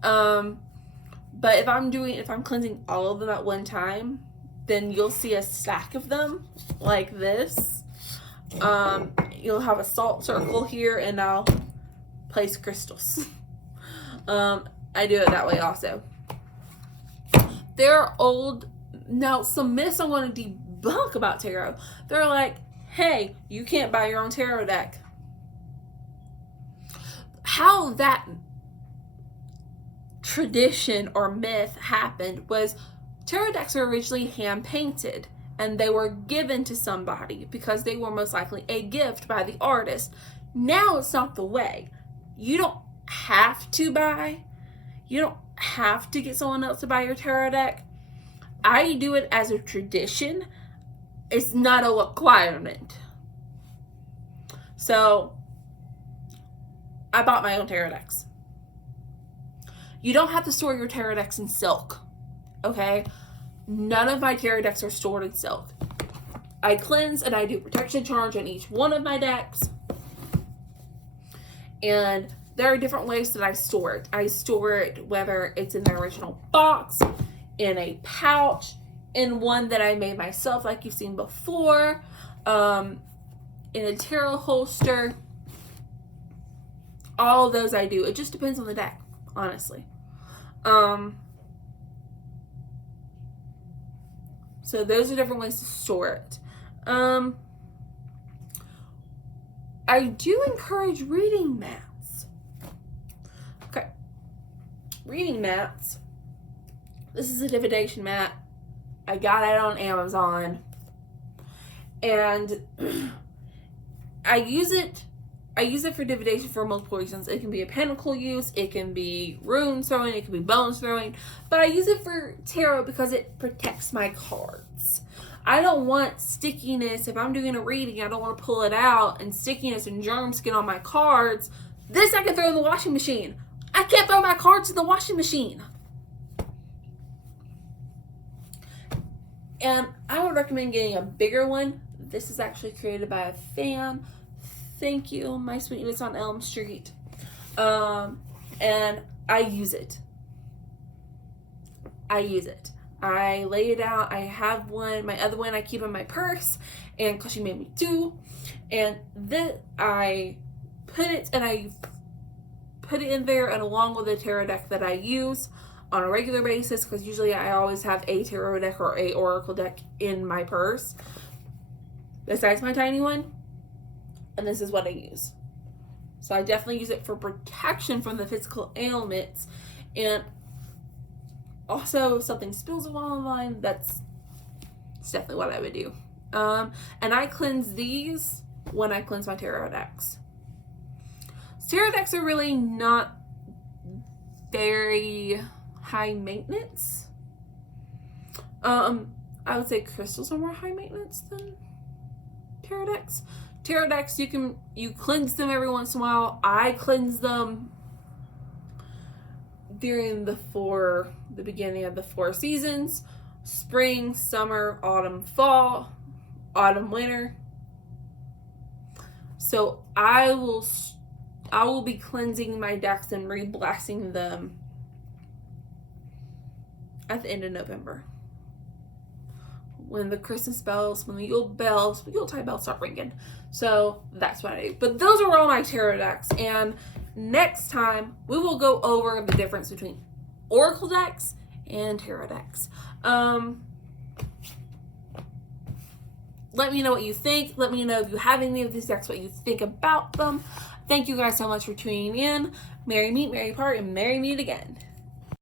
But if I'm cleansing all of them at one time, then you'll see a stack of them like this. You'll have a salt circle here, and I'll place crystals. I do it that way also. There are some myths I want to debunk about tarot. They're like, hey, you can't buy your own tarot deck. How that tradition or myth happened was, tarot decks are originally hand painted, and they were given to somebody because they were most likely a gift by the artist. Now it's not the way. You don't have to get someone else to buy your tarot deck. I do it as a tradition. It's not a requirement. So I bought my own tarot decks. You don't have to store your tarot decks in silk, okay? None of my tarot decks are stored in silk. I cleanse and I do protection charge on each one of my decks. And there are different ways that I store it. I store it whether it's in the original box, in a pouch, in one that I made myself like you've seen before, in a tarot holster. All of those I do. It just depends on the deck, honestly. So those are different ways to store it. I do encourage reading mats. Okay. Reading mats This is a divination mat. I got it on Amazon. And I use it for divination for multiple reasons. It can be a pentacle use, it can be rune throwing, it can be bones throwing, but I use it for tarot because it protects my cards. I don't want stickiness. If I'm doing a reading, I don't want to pull it out and stickiness and germs get on my cards. This I can throw in the washing machine. I can't throw my cards in the washing machine. And I would recommend getting a bigger one. This is actually created by a fan. Thank you, my sweetness on Elm Street. And I use it. I lay it out. I have one. My other one I keep in my purse, and because she made me two. And then I put it in there, and along with the tarot deck that I use on a regular basis, because usually I always have a tarot deck or a oracle deck in my purse besides my tiny one, and this is what I use. So I definitely use it for protection from the physical ailments, and also if something spills online, that's definitely what I would do. And I cleanse these when I cleanse my tarot decks. Tarot decks are really not very high maintenance. I would say crystals are more high maintenance than tarot decks. Tarot decks, you cleanse them every once in a while. I cleanse them during the beginning of the 4 seasons: spring, summer, autumn, fall, autumn, winter. So I will be cleansing my decks and re-blasting them at the end of November, when the Christmas bells, when the Yuletide bells start ringing. So that's what I do. But those are all my tarot decks. And next time we will go over the difference between oracle decks and tarot decks. Let me know what you think. Let me know if you have any of these decks, what you think about them. Thank you guys so much for tuning in. Merry meet, merry part, and merry meet again.